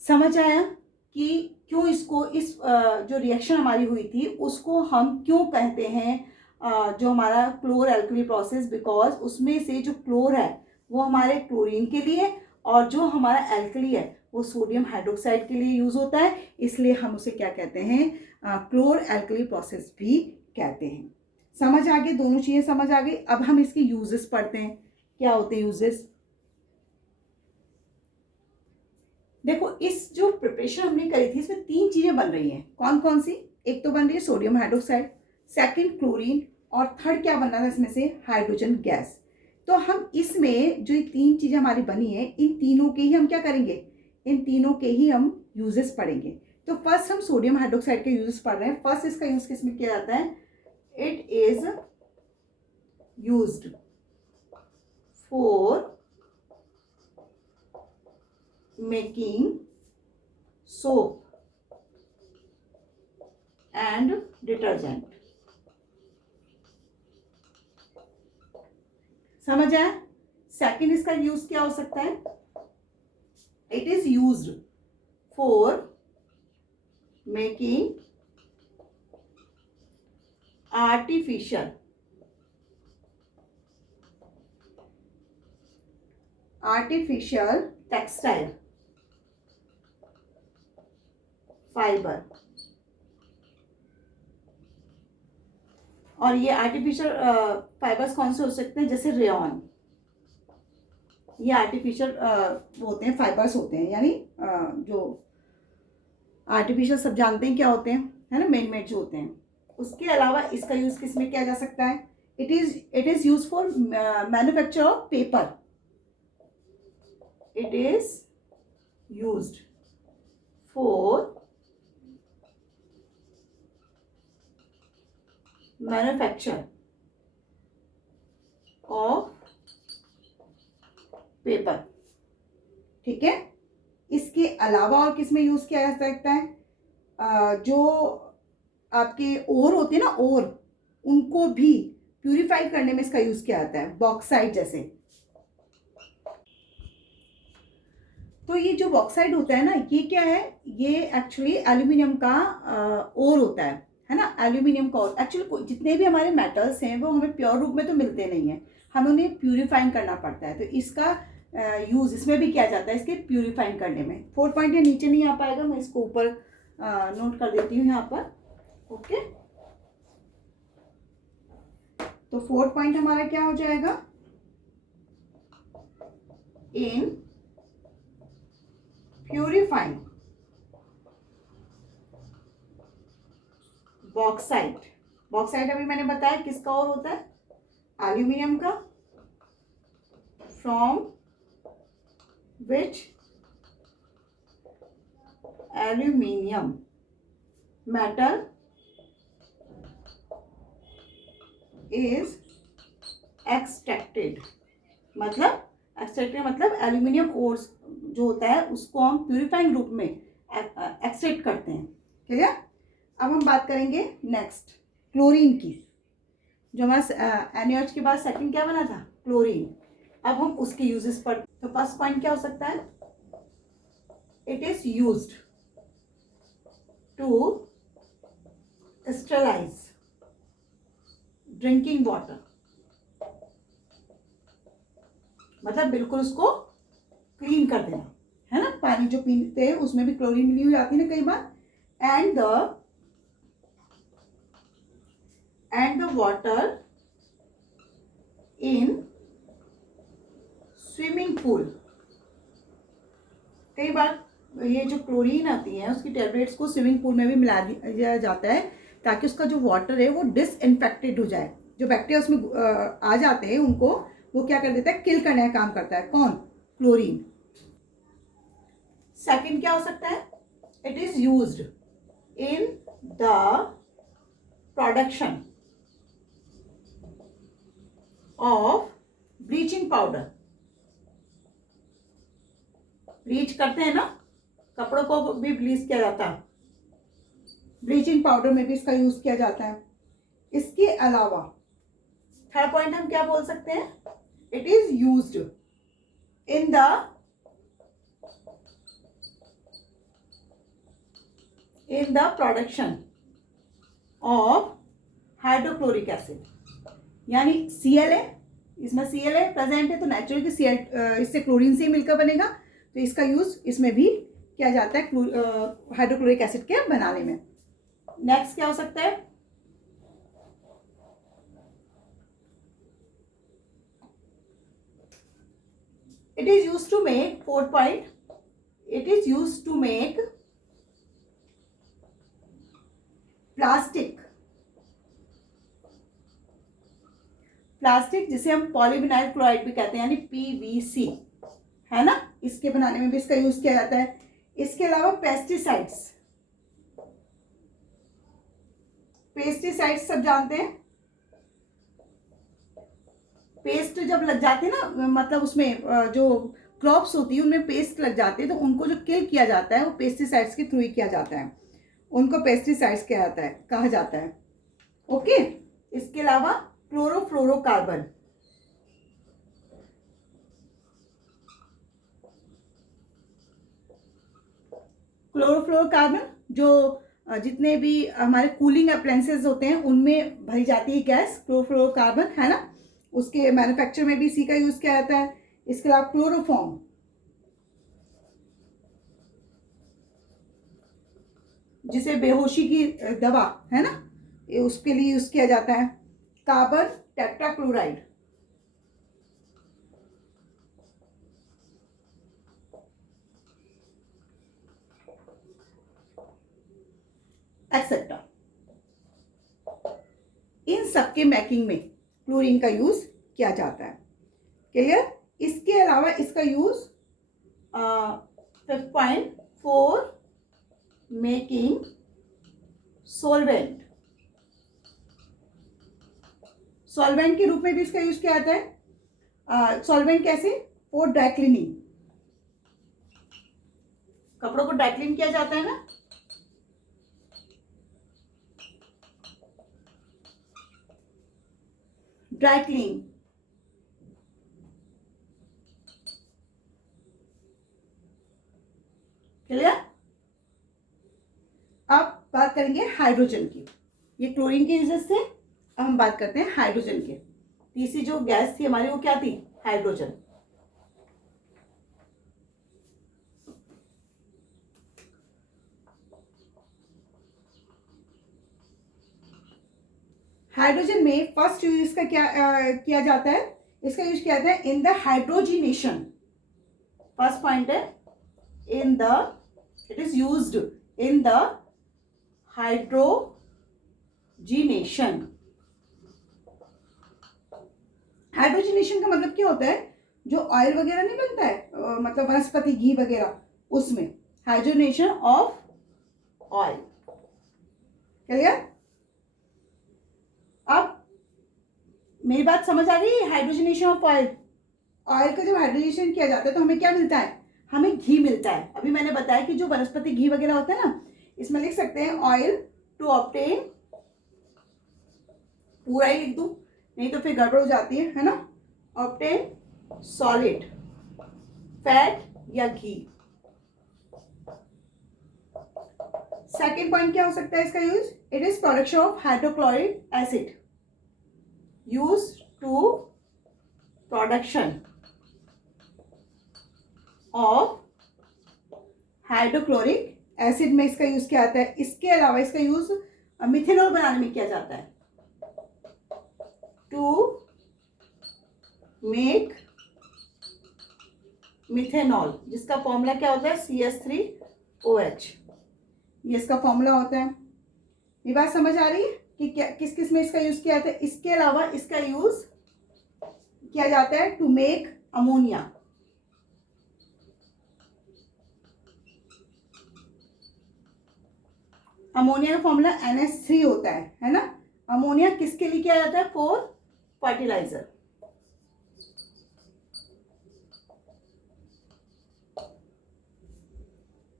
समझ आया कि क्यों इसको जो रिएक्शन हमारी हुई थी उसको हम क्यों कहते हैं जो हमारा क्लोर एल्कली प्रोसेस? बिकॉज उसमें से जो क्लोर है वो हमारे क्लोरीन के लिए, और जो हमारा एल्कली है वो सोडियम हाइड्रोक्साइड के लिए यूज होता है, इसलिए हम उसे क्या कहते हैं? क्लोर एल्कली प्रोसेस भी कहते हैं। समझ आ गई? दोनों चीजें समझ आ गई। अब हम इसके यूजेस पढ़ते हैं। क्या होते हैं यूजेस? देखो, इस जो प्रिपरेशन हमने करी थी इसमें 3 चीजें बन रही हैं। कौन कौन सी? एक तो बन रही है सोडियम हाइड्रोक्साइड, सेकंड क्लोरीन, और थर्ड क्या बन रहा था इसमें से? Hydrogen gas. तो हम इसमें जो 3 चीजें हमारी बनी है, इन तीनों के ही हम क्या करेंगे? इन तीनों के ही हम यूजेस पढ़ेंगे। तो फर्स्ट हम सोडियम हाइड्रोक्साइड के यूजेस पढ़ रहे हैं। फर्स्ट इसका यूज किसमें किया जाता है? It is used for making soap and detergent। समझ आया? सेकंड इसका यूज क्या हो सकता है? It is used for making artificial textile fibre. और ये आर्टिफिशियल फाइबर्स कौन से हो सकते हैं? जैसे रेयॉन, ये आर्टिफिशियल होते हैं, फाइबर्स होते हैं, यानी जो आर्टिफिशियल सब जानते हैं क्या होते हैं, है ना, मेन मेड जो होते हैं। उसके अलावा इसका यूज किस में किया जा सकता है? It is use for manufacture of paper. It is used for manufacture of paper. ठीक है। इसके अलावा और किस में यूज किया जा सकता है? जो आपके ओर होते हैं ना, ओर, उनको भी प्यूरिफाई करने में इसका यूज किया जाता है, बॉक्साइट जैसे। तो ये जो बॉक्साइट होता है ना, ये क्या है? ये एक्चुअली एल्यूमिनियम का ओर होता है ना, एल्यूमिनियम का ओर। एक्चुअली जितने भी हमारे मेटल्स हैं वो हमें प्योर रूप में तो मिलते नहीं है, हमें उन्हें प्यूरिफाइंग करना पड़ता है। तो इसका यूज इसमें भी किया जाता है, इसके प्यूरिफाइंग करने में। 4 पॉइंट ये नीचे नहीं आ पाएगा, मैं इसको ऊपर नोट कर देती हूँ यहाँ पर। ओके, तो 4 पॉइंट हमारा क्या हो जाएगा? इन प्यूरिफाइंग बॉक्साइट। बॉक्साइट अभी मैंने बताया किसका और होता है? एल्यूमिनियम का, from which aluminium metal is extracted. मतलब एक्सट्रैक्टेड मतलब एल्यूमिनियम ओर्स जो होता है उसको हम प्यूरिफाइंग रूप में एक्सट्रैक्ट करते हैं। ठीक है। अब हम बात करेंगे नेक्स्ट क्लोरीन की। जो हमारा NaOH के बाद सेकंड क्या बना था? क्लोरीन। अब हम उसके यूजेस पर, तो फर्स्ट पॉइंट क्या हो सकता है? It is used to sterilize drinking water, मतलब बिल्कुल उसको क्लीन कर देना, है ना। पानी जो पीते हैं उसमें भी क्लोरीन मिली हुई आती है ना कई बार। And the water in swimming pool, कई बार ये जो क्लोरीन आती है उसकी टैबलेट्स को स्विमिंग पूल में भी मिला दिया जाता है ताकि उसका जो वाटर है वो डिसइंफेक्टेड हो जाए। जो बैक्टीरिया उसमें आ जाते हैं उनको वो क्या कर देता है, किल करने का काम करता है। कौन? क्लोरीन। सेकंड क्या हो सकता है, it is used in the production of bleaching powder. Bleach करते हैं ना, कपड़ों को भी ब्लीच किया जाता है, ब्लीचिंग पाउडर में भी इसका यूज किया जाता है। इसके अलावा थर्ड पॉइंट हम क्या बोल सकते हैं, it is used in the production of hydrochloric acid, यानी Cl है, इसमें Cl है प्रेजेंट है तो नेचुरली Cl इससे क्लोरीन से ही मिलकर बनेगा, तो इसका यूज इसमें भी किया जाता है हाइड्रोक्लोरिक एसिड के बनाने में। नेक्स्ट क्या हो सकता है, it is used to make, fourth point, it is used to make plastic जिसे हम पॉलीविनाइल क्लोराइड भी कहते हैं, यानी PVC, है ना, इसके बनाने में भी इसका यूज किया जाता है। इसके अलावा पेस्टिसाइड्स सब जानते हैं, पेस्ट जब लग जाते हैं ना, मतलब उसमें जो क्रॉप्स होती है उनमें पेस्ट लग जाते हैं तो उनको जो किल किया जाता है वो पेस्टिसाइड्स के थ्रू ही किया जाता है, उनको पेस्टिसाइड्स कहा जाता है। ओके। इसके अलावा क्लोरोफ्लोरोकार्बन, जो जितने भी हमारे कूलिंग अप्लायंसेस होते हैं उनमें भरी जाती है गैस क्लोरोफ्लोरोकार्बन, है ना, उसके मैन्युफैक्चर में भी इसी का यूज किया जाता है। इसके अलावा क्लोरोफॉर्म, जिसे बेहोशी की दवा, है ना, उसके लिए यूज किया जाता है। कार्बन टेट्राक्लोराइड, एक्सेट्रा, इन सबके मेकिंग में क्लोरीन का यूज किया जाता है। क्लियर। इसके अलावा इसका यूज 5.4 मेकिंग सॉल्वेंट के रूप में भी इसका यूज किया जाता है। सॉल्वेंट कैसे? फॉर ड्राई क्लीनिंग, कपड़ों को ड्राई क्लीन किया जाता है ना, ड्राई क्लीन। क्लियर। अब बात करेंगे हाइड्रोजन की, ये क्लोरीन की वजह से। अब हम बात करते हैं हाइड्रोजन की। तीसरी जो गैस थी हमारी वो क्या थी? हाइड्रोजन। हाइड्रोजन में फर्स्ट यूज इसका क्या किया जाता है? इसका यूज किया जाता है in the hydrogenation. First point है in the, it is used in the hydrogenation. Hydrogenation का मतलब क्या होता है? जो ऑयल वगैरह नहीं बनता है, मतलब वनस्पति घी वगैरह, उसमें हाइड्रोजिनेशन ऑफ ऑयल। क्लियर। अब मेरी बात समझ आ गई? हाइड्रोजनेशन ऑफ ऑयल, ऑयल का जब हाइड्रोजनेशन किया जाता है तो हमें क्या मिलता है? हमें घी मिलता है। अभी मैंने बताया कि जो वनस्पति घी वगैरह होता है ना, इसमें लिख सकते हैं ऑयल टू ऑब्टेन, पूरा ही लिख दूं नहीं तो फिर गड़बड़ हो जाती है ना, ऑब्टेन सॉलिड फैट या घी। सेकेंड पॉइंट क्या हो सकता है इसका use? It is production of hydrochloric acid, use to production of hydrochloric acid में इसका यूज किया जाता है। इसके अलावा इसका यूज मिथेनॉल बनाने में किया जाता है, टू मेक मिथेनॉल, जिसका फॉर्मूला क्या होता है? CH3OH। ये इसका फॉर्मूला होता है। ये बात समझ आ रही है कि क्या किस किस में इसका यूज किया जाता है? इसके अलावा इसका यूज किया जाता है टू मेक अमोनिया। अमोनिया का फॉर्मूला NH3 होता है ना। अमोनिया किसके लिए किया जाता है? For fertilizer.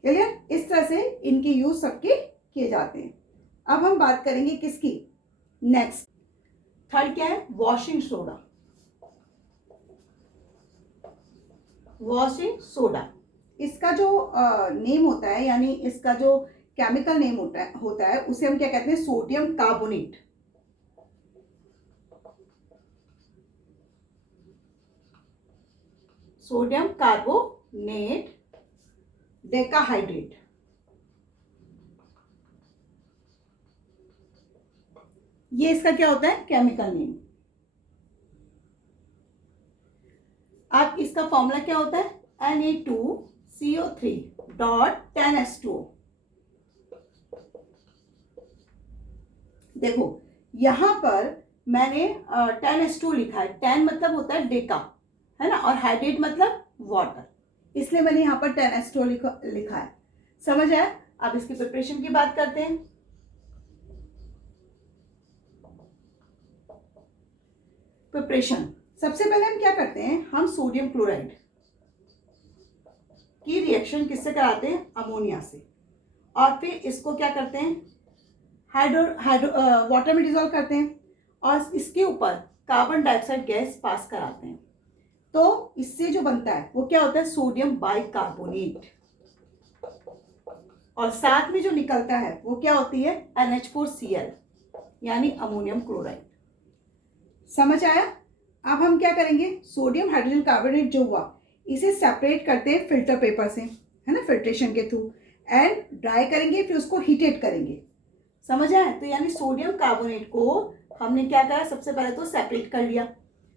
क्लियर? इस तरह से इनके यूज सबके किए जाते हैं। अब हम बात करेंगे किसकी? नेक्स्ट थर्ड क्या है? Washing soda. वॉशिंग सोडा, इसका जो नेम होता है, यानी इसका जो केमिकल नेम होता है उसे हम क्या कहते हैं? Sodium carbonate. Sodium carbonate decahydrate. ये इसका क्या होता है? Chemical name. अब इसका फॉर्मूला क्या होता है? Na2CO3.10H2O। देखो यहां पर मैंने 10H2 लिखा है। 10 मतलब होता है डेका, है ना, और हाइड्रेट मतलब वाटर, इसलिए मैंने यहां पर 10H2 लिखा है। समझ आया? अब इसकी प्रिपरेशन की बात करते हैं। प्रिपरेशन, सबसे पहले हम क्या करते हैं? हम सोडियम क्लोराइड की रिएक्शन किससे कराते हैं? अमोनिया से। और फिर इसको क्या करते हैं? वाटर में डिजोल्व करते हैं और इसके ऊपर कार्बन डाइऑक्साइड गैस पास कराते हैं। तो इससे जो बनता है वो क्या होता है? Sodium bicarbonate. और साथ में जो निकलता है वो क्या होती है? NH4Cl, यानी अमोनियम क्लोराइड। समझ आया? अब हम क्या करेंगे? सोडियम हाइड्रोजन कार्बोनेट जो हुआ इसे सेपरेट करते हैं फिल्टर पेपर से, है ना, फिल्ट्रेशन के थ्रू, एंड ड्राई करेंगे, फिर उसको हीटेड करेंगे। समझ आया? तो यानी सोडियम कार्बोनेट को हमने क्या करा? सबसे पहले तो सेपरेट कर लिया।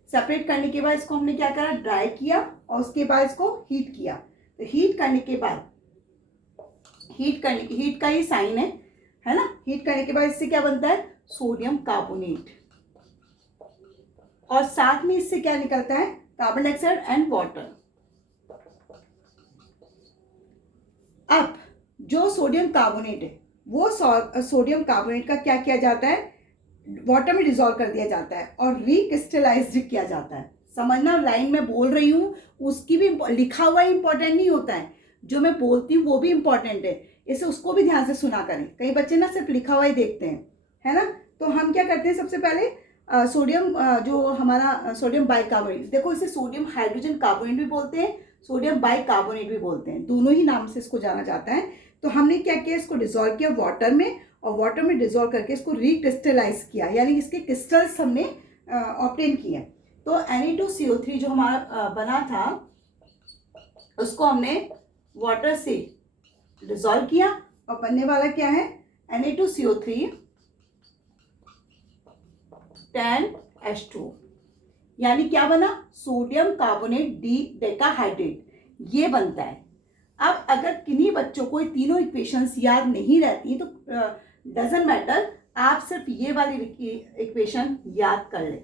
सेपरेट करने के बाद इसको हमने क्या करा? ड्राई किया, और उसके बाद इसको हीट किया। तो हीट करने के बाद, हीट का ही साइन है ना। हीट करने के बाद इससे क्या बनता है? Sodium carbonate. और साथ में इससे क्या निकलता है? Carbon dioxide and water. अब जो सोडियम कार्बोनेट है वो सोडियम कार्बोनेट का क्या किया जाता है? वाटर में डिसॉल्व कर दिया जाता है और रिक्रिस्टलाइज्ड किया जाता है। समझना, लाइन में बोल रही हूँ उसकी भी लिखा हुआ इंपॉर्टेंट नहीं होता है, जो मैं बोलती हूँ वो भी इंपॉर्टेंट है। इसे उसको भी ध्यान से सुना करें। कई बच्चे ना सिर्फ लिखा हुआ ही देखते हैं, है ना। तो हम क्या करते हैं? सबसे पहले सोडियम जो हमारा सोडियम बाइकार्बोनेट, देखो इसे सोडियम हाइड्रोजन कार्बोनेट भी बोलते हैं, सोडियम बाइकार्बोनेट भी बोलते हैं, दोनों ही नाम से इसको जाना जाता है। तो हमने क्या किया? इसको डिसॉल्व किया वाटर में, और वाटर में डिसॉल्व करके इसको रिक्रिस्टलाइज किया, यानी इसके क्रिस्टल्स हमने ऑब्टेन किए। तो Na2CO3 जो हमारा बना था उसको हमने वाटर से डिसॉल्व किया, और बनने वाला क्या है? Na2CO3 10H2, यानी क्या बना? सोडियम कार्बोनेट डेकाहाइड्रेट, ये बनता है। अब अगर किन्हीं बच्चों को ये तीनों इक्वेशंस याद नहीं रहती तो डजंट मैटर, आप सिर्फ ये वाली इक्वेशन याद कर लें।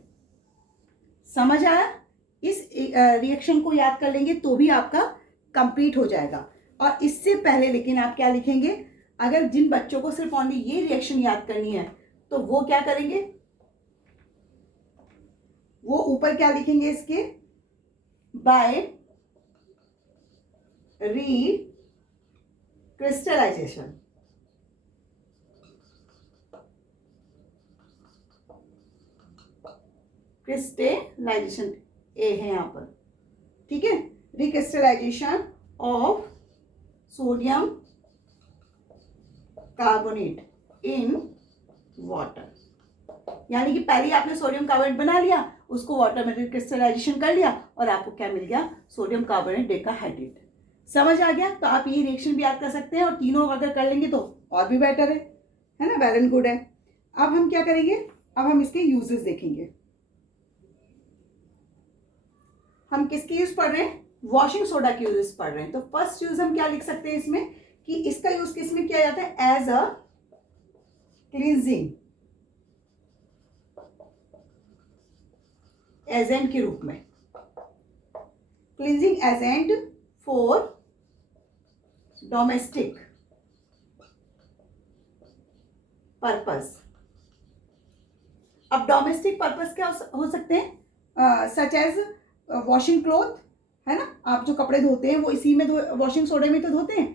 समझ आया? इस रिएक्शन को याद कर लेंगे तो भी आपका कंप्लीट हो जाएगा। और इससे पहले लेकिन आप क्या लिखेंगे? अगर जिन बच्चों को सिर्फ ओनली ये रिएक्शन याद करनी है तो वो क्या करेंगे? वो ऊपर क्या लिखेंगे इसके? Bye recrystallisation. क्रिस्टलाइजेशन ए है यहां पर, ठीक है। Recrystallisation of sodium carbonate in water, यानी कि पहले आपने सोडियम कार्बोनेट बना लिया, उसको वाटर में क्रिस्टलाइजेशन कर लिया और आपको क्या मिल गया, सोडियम कार्बोनेट डेकाहाइड्रेट। समझ आ गया? तो आप ये रिएक्शन भी याद कर सकते हैं और तीनों अगर कर लेंगे तो और भी बेटर है ना, वेल एंड गुड है। अब हम क्या करेंगे, अब हम इसके यूजेस देखेंगे। हम किसके यूज पढ़ रहे हैं, वॉशिंग सोडा के यूजेस पढ़ रहे हैं। तो फर्स्ट यूज हम क्या लिख सकते हैं इसमें कि इसका यूज किस में किया जाता है, एज अ क्लींजिंग एजेंट के रूप में, cleansing agent for domestic purpose. अब डोमेस्टिक पर्पस क्या हो सकते हैं, सच एज वॉशिंग क्लॉथ, है ना, आप जो कपड़े धोते हैं वो इसी में वॉशिंग सोडे में तो धोते हैं।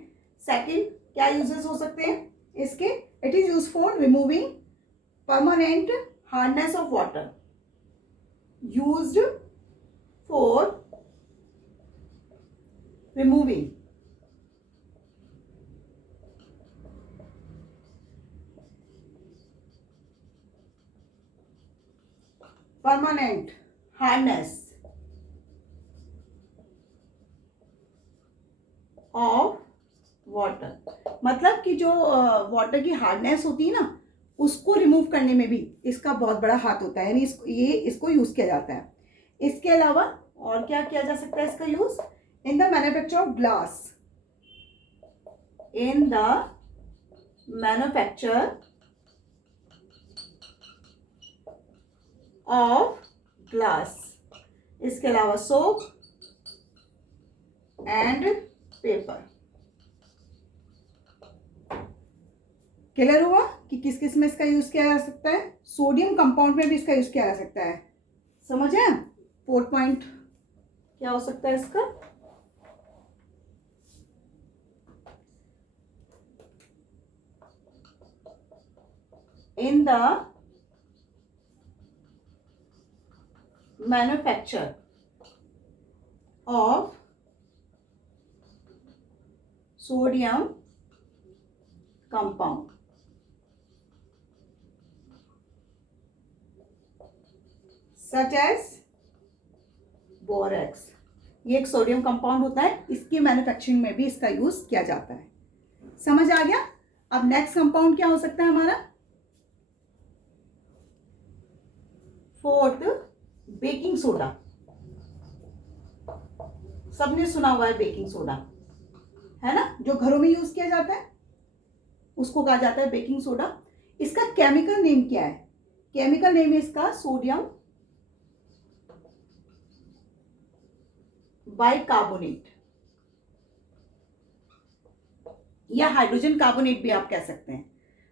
सेकंड क्या यूजेस हो सकते हैं इसके, it is use for removing permanent hardness of water, used for removing permanent hardness of water. मतलब कि जो वाटर की हार्डनेस होती है ना, उसको रिमूव करने में भी इसका बहुत बड़ा हाथ होता है, यानी इसको यूज किया जाता है। इसके अलावा और क्या किया जा सकता है इसका use, in the manufacture of glass, in the manufacture of glass. इसके अलावा सोप एंड पेपर। क्लियर हुआ कि किस किस में इसका यूज किया जा सकता है, सोडियम कंपाउंड में भी इसका यूज किया जा सकता है। समझ है? फोर्थ पॉइंट क्या हो सकता है इसका, in the manufacture of sodium compound. Such as borax, ये एक सोडियम कंपाउंड होता है, इसकी मैन्युफैक्चरिंग में भी इसका यूज किया जाता है। समझ आ गया? अब नेक्स्ट कंपाउंड क्या हो सकता है हमारा, फोर्थ बेकिंग सोडा। सबने सुना हुआ है बेकिंग सोडा, है ना, जो घरों में यूज किया जाता है उसको कहा जाता है बेकिंग सोडा। इसका केमिकल नेम क्या है, केमिकल नेम है इसका सोडियम बाइकार्बोनेट या हाइड्रोजन कार्बोनेट भी आप कह सकते हैं,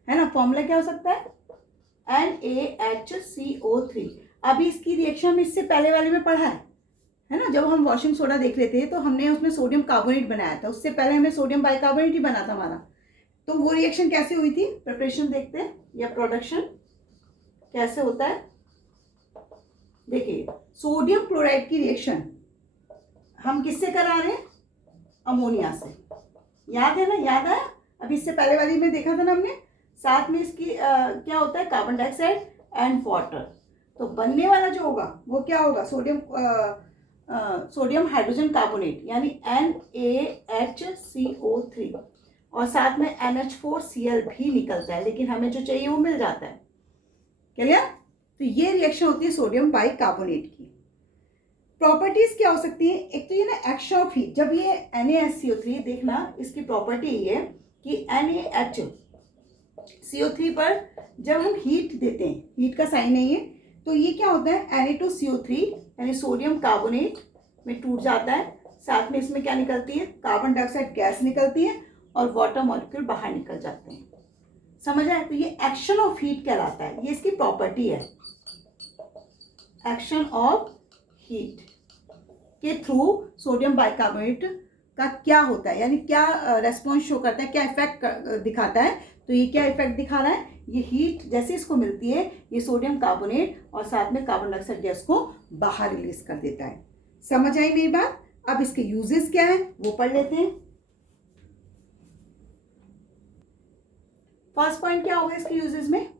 है ना। फॉर्मूला क्या हो सकता है, NaHCO3। अभी इसकी रिएक्शन हम इससे पहले वाले में पढ़ा है ना, जब हम वॉशिंग सोडा देख रहे थे तो हमने उसमें सोडियम कार्बोनेट बनाया था, उससे पहले हमें सोडियम बाइकार्बोनेट ही बना था हमारा। तो वो रिएक्शन कैसे हुई थी, प्रिपरेशन देखते हैं या प्रोडक्शन कैसे होता है। देखिए सोडियम क्लोराइड की रिएक्शन हम किससे करा रहे हैं, अमोनिया से। याद है ना, याद आया? अभी इससे पहले वाली में देखा था ना हमने, साथ में इसकी क्या होता है, कार्बन डाइऑक्साइड एंड वाटर। तो बनने वाला जो होगा वो क्या होगा, सोडियम हाइड्रोजन कार्बोनेट यानी NaHCO3, और साथ में NH4Cl भी निकलता है, लेकिन हमें जो चाहिए वो मिल जाता है। क्लियर? तो ये रिएक्शन होती है सोडियम बाइकार्बोनेट की। प्रॉपर्टीज क्या हो सकती है, एक तो ये ना एक्शन ऑफ हीट, जब ये NaSCO3 देखना, इसकी प्रॉपर्टी ये कि NaHCO3 पर जब हम हीट देते हैं, हीट का साइन है ये, तो ये क्या होता है, Na2CO3 यानी सोडियम कार्बोनेट में टूट जाता है, साथ में इसमें क्या निकलती है, कार्बन डाइऑक्साइड गैस निकलती है और वाटर मॉलिक्यूल बाहर निकल जाते हैं। समझ आए? तो ये एक्शन ऑफ हीट कहलाता है, ये इसकी प्रॉपर्टी है, एक्शन ऑफ हीट के थ्रू सोडियम बाइकार्बोनेट का क्या होता है, यानी क्या रेस्पॉन्स शो करता है, क्या इफेक्ट दिखाता है। तो ये क्या इफेक्ट दिखा रहा है, ये हीट जैसे इसको मिलती है, ये सोडियम कार्बोनेट और साथ में कार्बन डाइऑक्साइड गैस को बाहर रिलीज कर देता है। समझ आई मेरी बात? अब इसके यूजेस क्या है वो पढ़ लेते हैं। फर्स्ट पॉइंट क्या होगा इसके यूजेस में,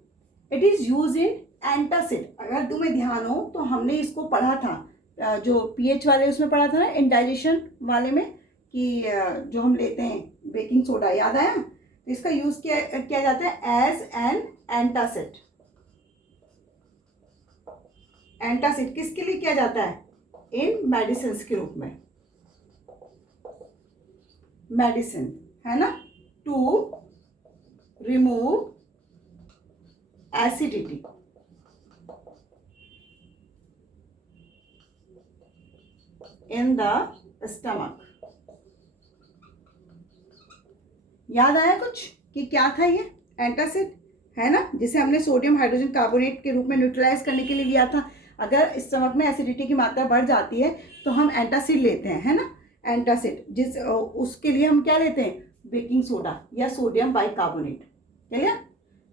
it is use in antacid. अगर तुम्हें ध्यान हो तो हमने इसको पढ़ा था जो पीएच वाले उसमें पढ़ा था ना, इंडाइजेशन वाले में, कि जो हम लेते हैं बेकिंग सोडा, याद आया? तो इसका यूज किया जाता है एज एन एंटासिड। एंटासिड किसके लिए किया जाता है? इन मेडिसिन के रूप में, मेडिसिन, है ना, to remove acidity. In the stomach. याद आया कुछ कि क्या था ये एंटासिड, है ना, जिसे हमने सोडियम हाइड्रोजन कार्बोनेट के रूप में न्यूट्रलाइज करने के लिए लिया था। अगर स्टमक में एसिडिटी की मात्रा बढ़ जाती है तो हम एंटासिड लेते हैं, है ना, एंटासिड, जिस उसके लिए हम क्या लेते हैं? बेकिंग सोडा या सोडियम बाइकार्बोनेट। क्लियर?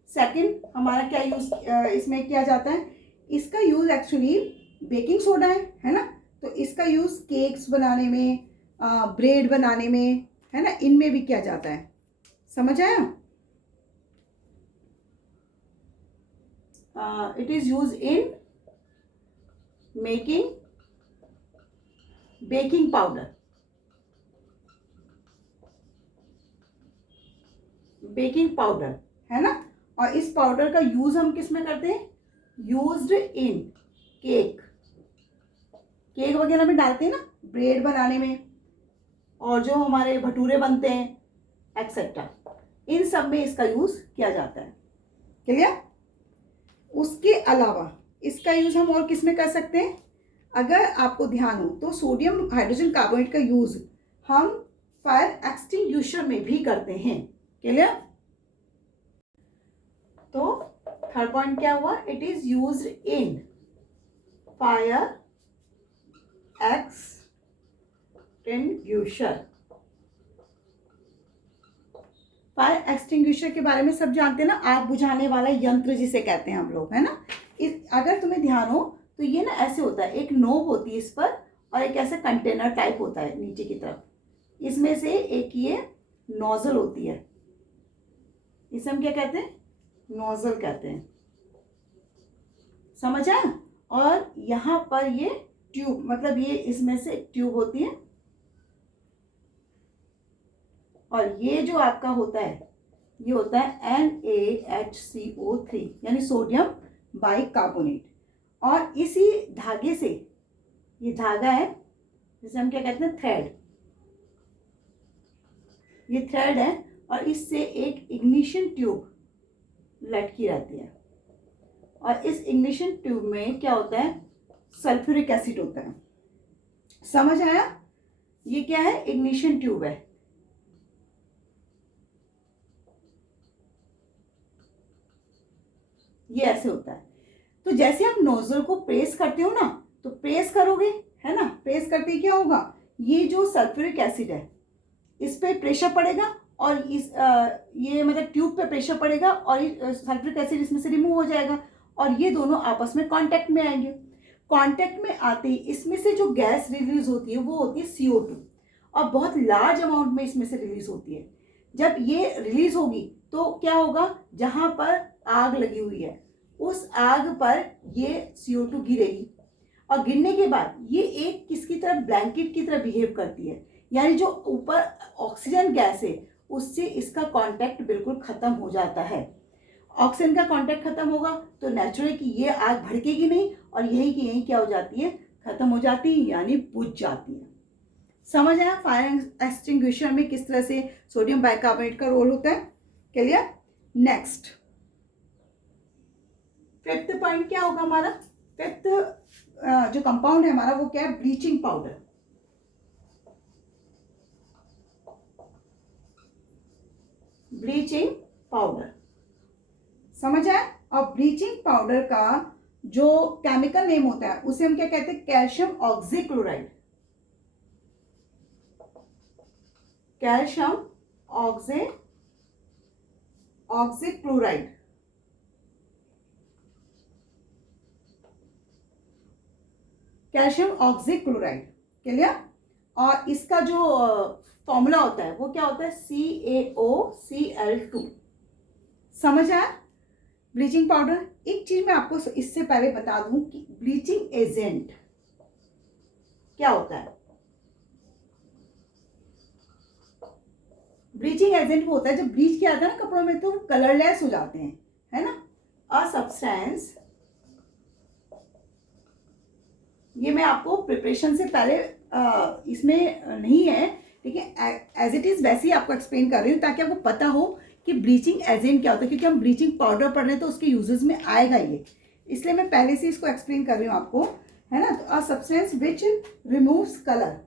सेकंड हमारा क्या यूज इसमें किया जाता है? इसका यूज एक्चुअली बेकिंग सोडा है ना, तो इसका यूज केक्स बनाने में, ब्रेड बनाने में, है ना, इनमें भी किया जाता है। समझ आया? It is use in making baking powder. Baking powder, है ना, और इस पाउडर का यूज हम किस में करते हैं? यूज्ड इन केक, केक वगैरह में डालते हैं ना, ब्रेड बनाने में, और जो हमारे भटूरे बनते हैं एक्सेट्रा, इन सब में इसका यूज किया जाता है। क्लियर? उसके अलावा इसका यूज हम और किस में कर सकते हैं? अगर आपको ध्यान हो तो सोडियम हाइड्रोजन कार्बोनेट का यूज हम फायर एक्सटिंग्विशर में भी करते हैं। क्लियर? तो थर्ड पॉइंट क्या हुआ? It is used in fire extinguisher. Fire extinguisher के बारे में सब जानते हैं ना, आग बुझाने वाला यंत्र जिसे कहते हैं हम लोग, है ना। अगर तुम्हें ध्यान हो तो ये ना ऐसे होता है, एक नोब होती है इस पर और एक ऐसा कंटेनर टाइप होता है नीचे की तरफ, इसमें से एक ये नोजल होती है, इसे हम क्या कहते हैं? नोजल कहते हैं। समझ आया? और यहाँ पर ये ट्यूब, मतलब ये इसमें से एक ट्यूब होती है, और ये जो आपका होता है ये होता है NaHCO3 यानी सोडियम बाइकार्बोनेट। और इसी धागे से, ये धागा है जिसे हम क्या कहते हैं? थ्रेड। ये थ्रेड है और इससे एक इग्निशन ट्यूब लटकी रहती है, और इस इग्निशन ट्यूब में क्या होता है? सल्फ्यूरिक एसिड होता है। समझ आया? ये क्या है? इग्निशन ट्यूब है। ये ऐसे होता है। तो जैसे आप नोजल को प्रेस करते हो ना, तो प्रेस करोगे, है ना, प्रेस करते ही क्या होगा? ये जो सल्फ्यूरिक एसिड है इस पे प्रेशर पड़ेगा, और इस ये मतलब ट्यूब पे प्रेशर पड़ेगा, और सल्फ्यूरिक एसिड इसमें से रिमूव हो जाएगा, और ये दोनों आपस में कांटेक्ट में आएंगे। कांटेक्ट में आते ही इसमें से जो गैस रिलीज होती है वो होती है CO2, और बहुत लार्ज अमाउंट में इसमें से रिलीज होती है। जब ये रिलीज होगी तो क्या होगा? जहां पर आग लगी हुई है उस आग पर ये CO2 गिरेगी, और गिरने के बाद ये एक किसकी तरह? ब्लैंकेट की तरह बिहेव करती है, यानी जो ऊपर ऑक्सीजन गैस है उससे इसका कांटेक्ट बिल्कुल खत्म हो जाता है। ऑक्सीजन का कांटेक्ट खत्म होगा तो नेचुरली कि ये आग भड़केगी नहीं, और यही की यही क्या हो जाती है? खत्म हो जाती है, यानी बुझ जाती है। समझ आया फायर एक्सटिंग्विशर में किस तरह से सोडियम बाइकार्बोनेट का रोल होता है? क्लियर? नेक्स्ट फिफ्थ पॉइंट क्या होगा हमारा? फिफ्थ जो कंपाउंड है हमारा वो क्या है? Bleaching powder. ब्लीचिंग पाउडर, समझ आया? और ब्लीचिंग पाउडर का जो केमिकल नेम होता है उसे हम क्या कहते हैं? Calcium oxychloride. Calcium oxychloride. Calcium oxychloride. Clear? और इसका जो फॉर्मूला होता है वो क्या होता है? CaOCl2। समझ आया? Bleaching powder. एक चीज मैं आपको इससे पहले बता दूं कि ब्लीचिंग एजेंट क्या होता है। ब्लीचिंग एजेंट वो होता है जब ब्लीच किया जाता है ना कपड़ों में तो वो कलरलेस हो जाते हैं, है ना। अ सब्सटेंस, ये मैं आपको प्रिपरेशन से पहले इसमें नहीं है, ठीक है, एज इट इज वैसे ही आपको एक्सप्लेन कर रही हूँ ताकि आपको पता हो कि ब्लीचिंग एजेंट क्या होता है, क्योंकि हम ब्लीचिंग पाउडर पढ़ रहे हैं तो उसके यूजेस में आएगा ये, इसलिए मैं पहले से इसको एक्सप्लेन कर रही हूँ आपको, है ना। तो अ substance which removes colour,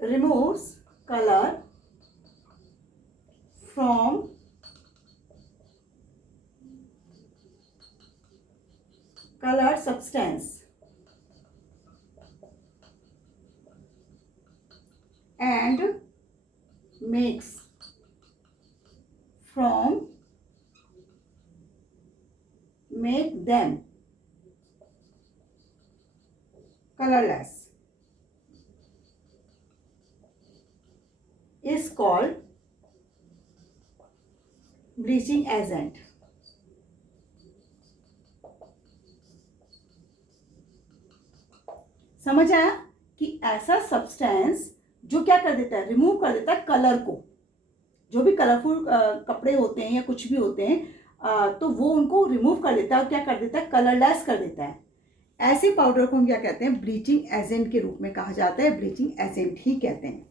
removes color from colored substance and makes make them colorless is called bleaching agent। समझ आया कि ऐसा सब्सटेंस जो क्या कर देता है, रिमूव कर देता है कलर को, जो भी कलरफुल कपड़े होते हैं या कुछ भी होते हैं तो वो उनको रिमूव कर देता है और क्या कर देता है, कलरलेस कर देता है। ऐसे पाउडर को हम क्या कहते हैं, ब्लीचिंग एजेंट के रूप में कहा जाता है, ब्लीचिंग एजेंट ही कहते हैं।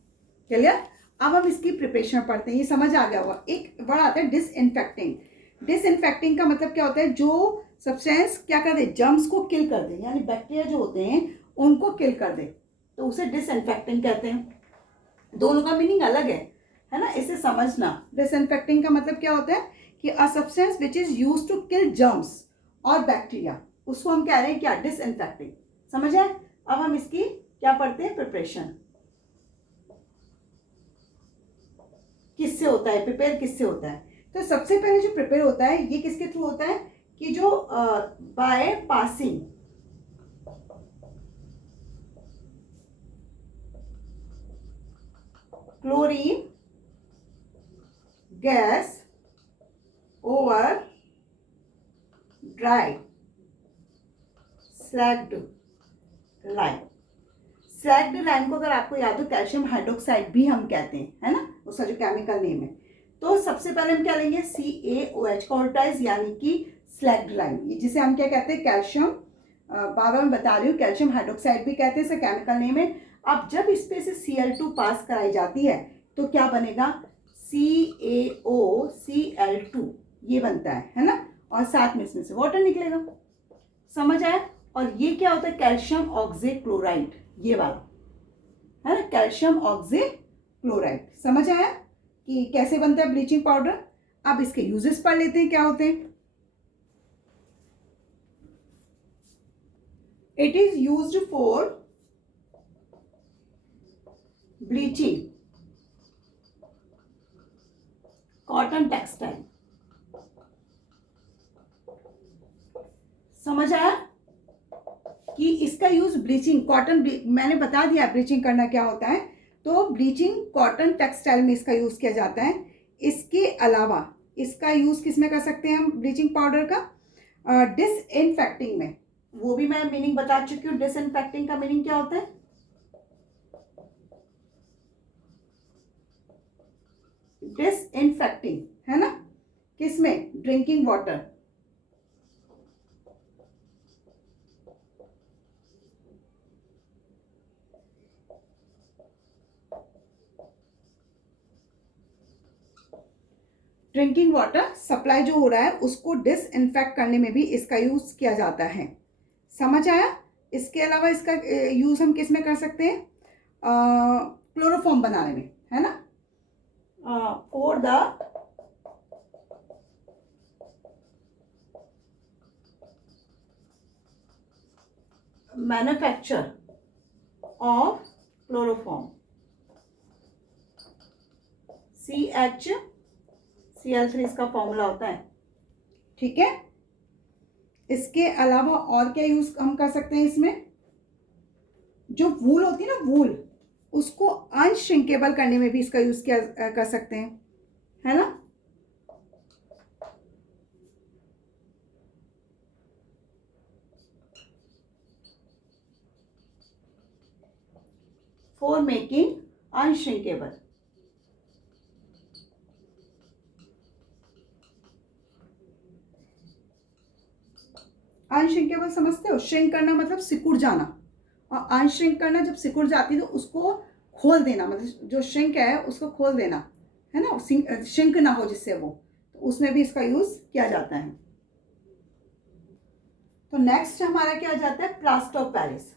क्लियर? अब हम इसकी प्रिपरेशन पढ़ते हैं, ये समझ आ गया होगा। एक वर्ड आता है डिसइंफेक्टिंग। डिसइंफेक्टिंग का मतलब क्या होता है, जो सब्सटेंस क्या कर दे, जर्म्स को किल कर दे, यानी बैक्टीरिया जो होते हैं उनको किल कर दे, तो उसे डिसइंफेक्टिंग कहते हैं। दोनों का मीनिंग अलग है ना, इसे समझना। डिसइंफेक्टिंग का मतलब क्या होता है कि a substance which is used to kill germs और बैक्टीरिया, उसको हम कह रहे हैं क्या, डिसइंफेक्टिंग। समझ आए? अब हम इसकी क्या पढ़ते हैं, प्रिपरेशन किससे होता है, प्रिपेयर किससे होता है। तो सबसे पहले जो प्रिपेयर होता है ये किसके थ्रू होता है कि जो by passing chlorine gas over dry slagged lime. Slagged lime को अगर आपको याद हो कैल्शियम हाइड्रोक्साइड भी हम कहते हैं, है ना, उसका जो केमिकल नेम है। तो सबसे पहले हम क्या लेंगे, CaOH कॉल्टाइज, यानी कि स्लैग्ड लाइम, जिसे हम क्या कहते हैं, कैल्शियम, बार बार मैं बता रही हूँ, कैल्शियम हाइड्रोक्साइड भी कहते हैं, इसका केमिकल नेम है। अब जब इस पे से Cl2 पास कराई जाती है तो क्या बनेगा, CaOCl2 ये बनता है ना, और साथ में इसमें से वाटर निकलेगा। समझ आया? और ये क्या होता है, कैल्शियम ऑक्जेक्लोराइड, ये वाला है ना, कैल्शियम ऑक्जेक्लोराइड। समझ आया कि कैसे बनता है ब्लीचिंग पाउडर? अब इसके यूजेस पढ़ लेते हैं क्या होते हैं। It is used for bleaching cotton textile. समझ आया कि इसका यूज ब्लीचिंग कॉटन, मैंने बता दिया ब्लीचिंग करना क्या होता है। तो ब्लीचिंग कॉटन टेक्सटाइल में इसका यूज किया जाता है। इसके अलावा इसका यूज किस में कर सकते हैं हम ब्लीचिंग पाउडर का, डिसइंफेक्टिंग में, वो भी मैं मीनिंग बता चुकी हूँ। डिसइंफेक्टिंग का मीनिंग क्या होता है, डिसइंफेक्टिंग, है ना, किसमें, drinking water. Drinking water supply जो हो रहा है उसको डिसइंफेक्ट करने में भी इसका यूज किया जाता है। समझ आया? इसके अलावा इसका यूज हम किस में कर सकते हैं, क्लोरोफॉर्म बनाने में, है ना, for the manufacture of chloroform, CHCl3 इसका फॉर्मूला होता है। ठीक है, इसके अलावा और क्या यूज हम कर सकते हैं इसमें, जो वूल होती है ना, वूल, उसको अनश्रिंकेबल करने में भी इसका यूज किया कर सकते हैं, है ना। For making अनश्रिंकेबल। अनश्रिंकेबल समझते हो? श्रिंक करना मतलब सिकुड़ जाना, और अनश्रिंक करना जब सिकुड़ जाती है तो उसको खोल देना, मतलब जो श्रिंक है उसको खोल देना, है ना, श्रिंक ना हो जिससे वो, तो उसमें भी इसका यूज किया जाता है। तो नेक्स्ट हमारा क्या आ जाता है, plaster of Paris.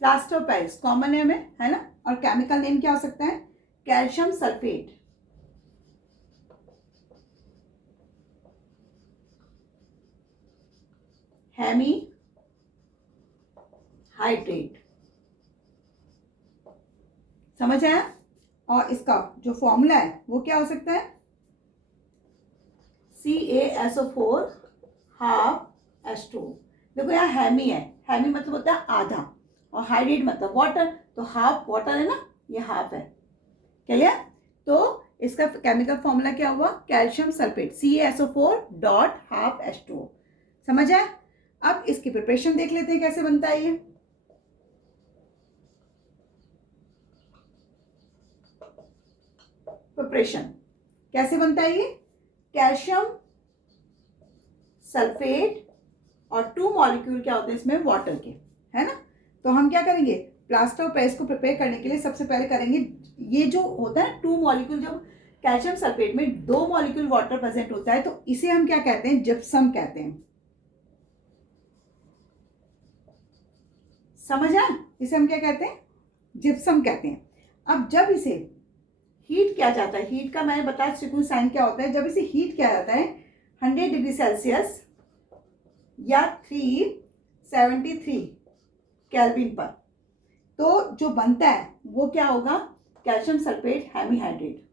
Plaster of Paris common name है ना, और केमिकल नेम क्या हो सकता है, कैल्शियम सल्फेट, हेमी हाइड्रेट। समझ आया? और इसका जो फॉर्मूला है वो क्या हो सकता है, CaSO4 ½ H2। देखो यहाँ हेमी है, हेमी मतलब होता है आधा, और हाइड्रेट मतलब वाटर, तो हाफ वाटर है ना, ये हाफ है। क्लियर? तो इसका केमिकल फॉर्मूला क्या हुआ, कैल्शियम सल्फेट, CaSO4.½ H2O। समझ आया? अब इसकी प्रिपरेशन देख लेते हैं कैसे बनता है ये। प्रिपरेशन कैसे बनता है ये, कैल्शियम सल्फेट और 2 मॉलिक्यूल क्या होते हैं इसमें, वाटर के, है ना। तो हम क्या करेंगे, प्लास्टर ऑफ पेरिस को प्रिपेयर करने के लिए सबसे पहले करेंगे, ये जो होता है 2 मॉलिक्यूल, जब कैल्शियम सल्फेट में 2 मॉलिक्यूल वाटर प्रेजेंट होता है तो इसे हम क्या कहते हैं, जिप्सम कहते हैं। समझ आया? इसे हम क्या कहते हैं, जिप्सम कहते हैं। अब जब इसे हीट किया जाता है, हीट का मैंने बताया सिक्वेंस साइन क्या होता है, जब इसे हीट किया जाता है 100 डिग्री सेल्सियस या 373 केल्विन पर, तो जो बनता है वो क्या होगा, कैल्शियम सल्फेट हेमीहाइड्रेट।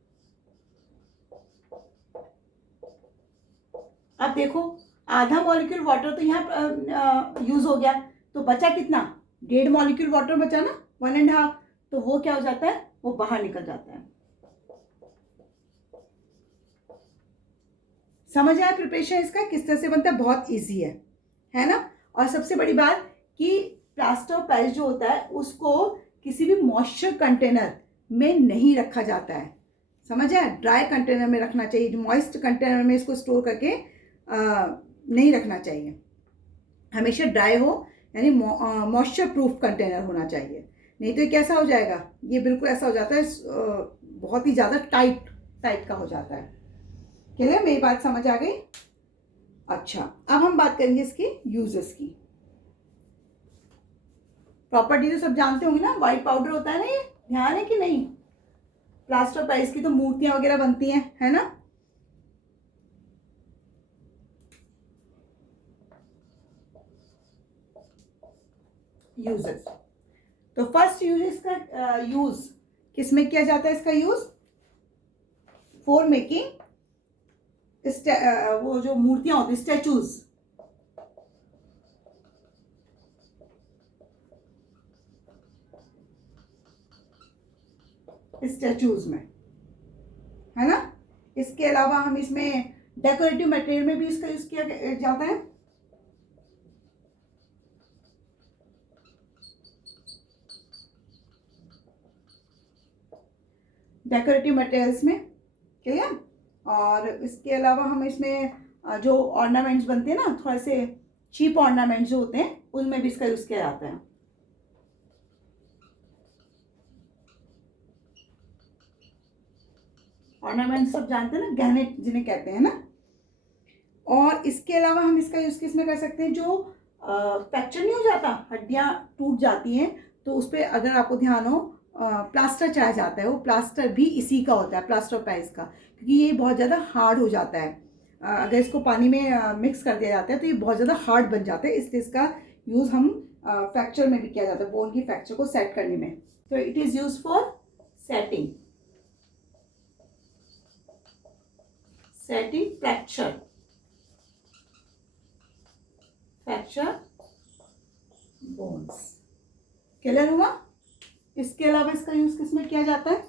अब देखो आधा मॉलिक्यूल वाटर तो यहाँ यूज हो गया, तो बचा कितना, 1.5 मॉलिक्यूल वाटर बचा ना, 1.5, तो वो क्या हो जाता है, वो बाहर निकल जाता है। समझ आया प्रिपरेशन इसका किस तरह से बनता है, बहुत इजी है ना। और सबसे बड़ी बात कि प्लास्टर ऑफ पेरिस जो होता है उसको किसी भी मॉइस्चर कंटेनर में नहीं रखा जाता है। समझ आया? ड्राई कंटेनर में रखना चाहिए, मॉइस्ट कंटेनर में इसको स्टोर करके नहीं रखना चाहिए, हमेशा ड्राई हो, यानी मॉइस्चर प्रूफ कंटेनर होना चाहिए, नहीं तो ये कैसा हो जाएगा, ये बिल्कुल ऐसा हो जाता है, बहुत ही ज़्यादा टाइट टाइप का हो जाता है। क्लियर? मेरी बात समझ आ गई? अच्छा, अब हम बात करेंगे इसके यूजेस की। प्रॉपर्टी तो सब जानते होंगे ना, व्हाइट पाउडर होता है ना, ये ध्यान है कि नहीं, प्लास्टर ऑफ पेरिस की तो मूर्तियां वगैरह बनती हैं, है ना। यूजेस, तो फर्स्ट यूज इसका यूज किसमें किया जाता है, इसका यूज फॉर मेकिंग वो जो मूर्तियां होती, स्टैचूज, स्टैचूज में, है ना। इसके अलावा हम इसमें डेकोरेटिव मटेरियल में भी इसका यूज किया जाता है। डेकोरेटिव मटेरियल्स में, क्लियर। और इसके अलावा हम इसमें जो ऑर्नामेंट्स बनते हैं ना, थोड़े से चीप ऑर्नामेंट्स जो होते हैं उनमें भी इसका यूज किया जाता है। ऑर्नामेंट्स सब जानते हैं ना, गहने जिन्हें कहते हैं ना। और इसके अलावा हम इसका यूज किसमें कर सकते हैं, जो फ्रैक्चर नहीं हो जाता, हड्डियां टूट जाती हैं, तो उस पर अगर आपको ध्यान हो प्लास्टर चढ़ाया जाता है, वो प्लास्टर भी इसी का होता है, प्लास्टर ऑफ पेरिस का, क्योंकि ये बहुत ज़्यादा हार्ड हो जाता है, अगर इसको पानी में मिक्स कर दिया जाता है तो ये बहुत ज़्यादा हार्ड बन जाता है, इसलिए इसका यूज़ हम फ्रैक्चर में भी किया जाता है, बोन की फ्रैक्चर को सेट करने में। तो it is use for setting, fracture fracture bones. Clear हुआ? इसके अलावा इसका यूज किस में किया जाता है?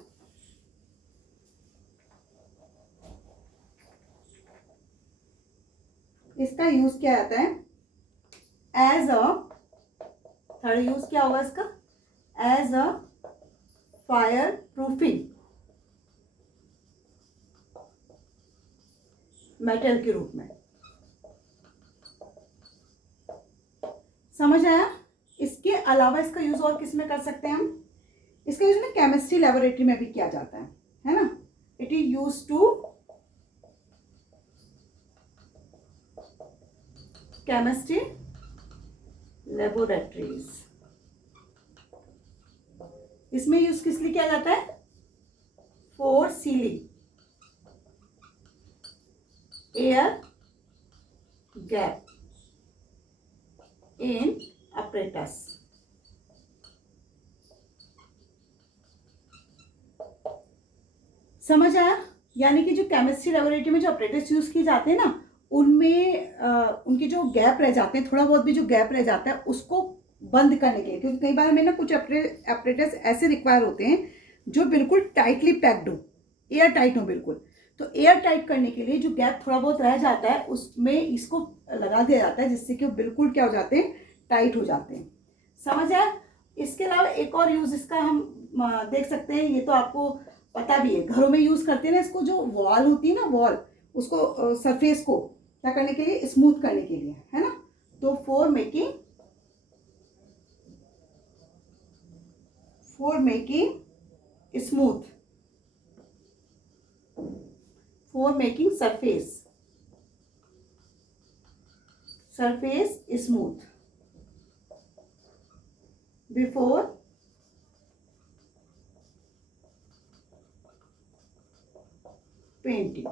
इसका यूज किया जाता है एज अ, थर्ड यूज क्या होगा इसका? As a fire proofing metal के रूप में। समझ आया? इसके अलावा इसका यूज और किस में कर सकते हैं हम? इसका यूज में केमिस्ट्री लेबोरेटरी में भी किया जाता है ना? It is use to chemistry laboratories. इसमें यूज किस लिए किया जाता है? For sealing air gap in apparatus। समझ आया? यानी कि जो केमिस्ट्री लेबोरेटरी में जो अपरेटस यूज किए जाते हैं ना, उनमें उनके जो गैप रह जाते हैं, थोड़ा बहुत भी जो गैप रह जाता है उसको बंद करने के लिए, क्योंकि कई बार में ना कुछ अपरेटस ऐसे रिक्वायर होते हैं जो बिल्कुल टाइटली पैक्ड हो, एयर टाइट हो बिल्कुल। तो एयर टाइट करने के लिए जो गैप थोड़ा बहुत रह जाता है उसमें इसको लगा दिया जाता है, जिससे कि वो बिल्कुल क्या हो जाते हैं? टाइट हो जाते हैं। समझ आया? इसके अलावा एक और यूज इसका हम देख सकते हैं, ये तो आपको पता भी है, घरों में यूज करते हैं ना इसको, जो वॉल होती है ना, वॉल, उसको सरफेस को क्या करने के लिए? स्मूथ करने के लिए, है ना? तो for making smooth, for making surface smooth before painting.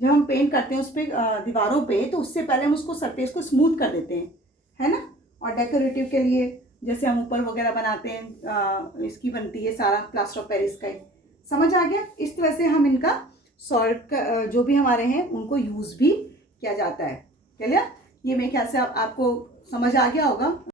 जब हम पेंट करते हैं उस पर दीवारों पे, तो उससे पहले हम उसको सरफेस को स्मूथ कर देते हैं, है ना? और डेकोरेटिव के लिए जैसे हम ऊपर वगैरह बनाते हैं, इसकी बनती है सारा प्लास्टर ऑफ पेरिस का ही। समझ आ गया? इस तरह से हम इनका सॉल्ट का जो भी हमारे हैं उनको यूज भी किया जाता है। चलिए, ये मेरे ख्याल से आपको समझ आ गया होगा।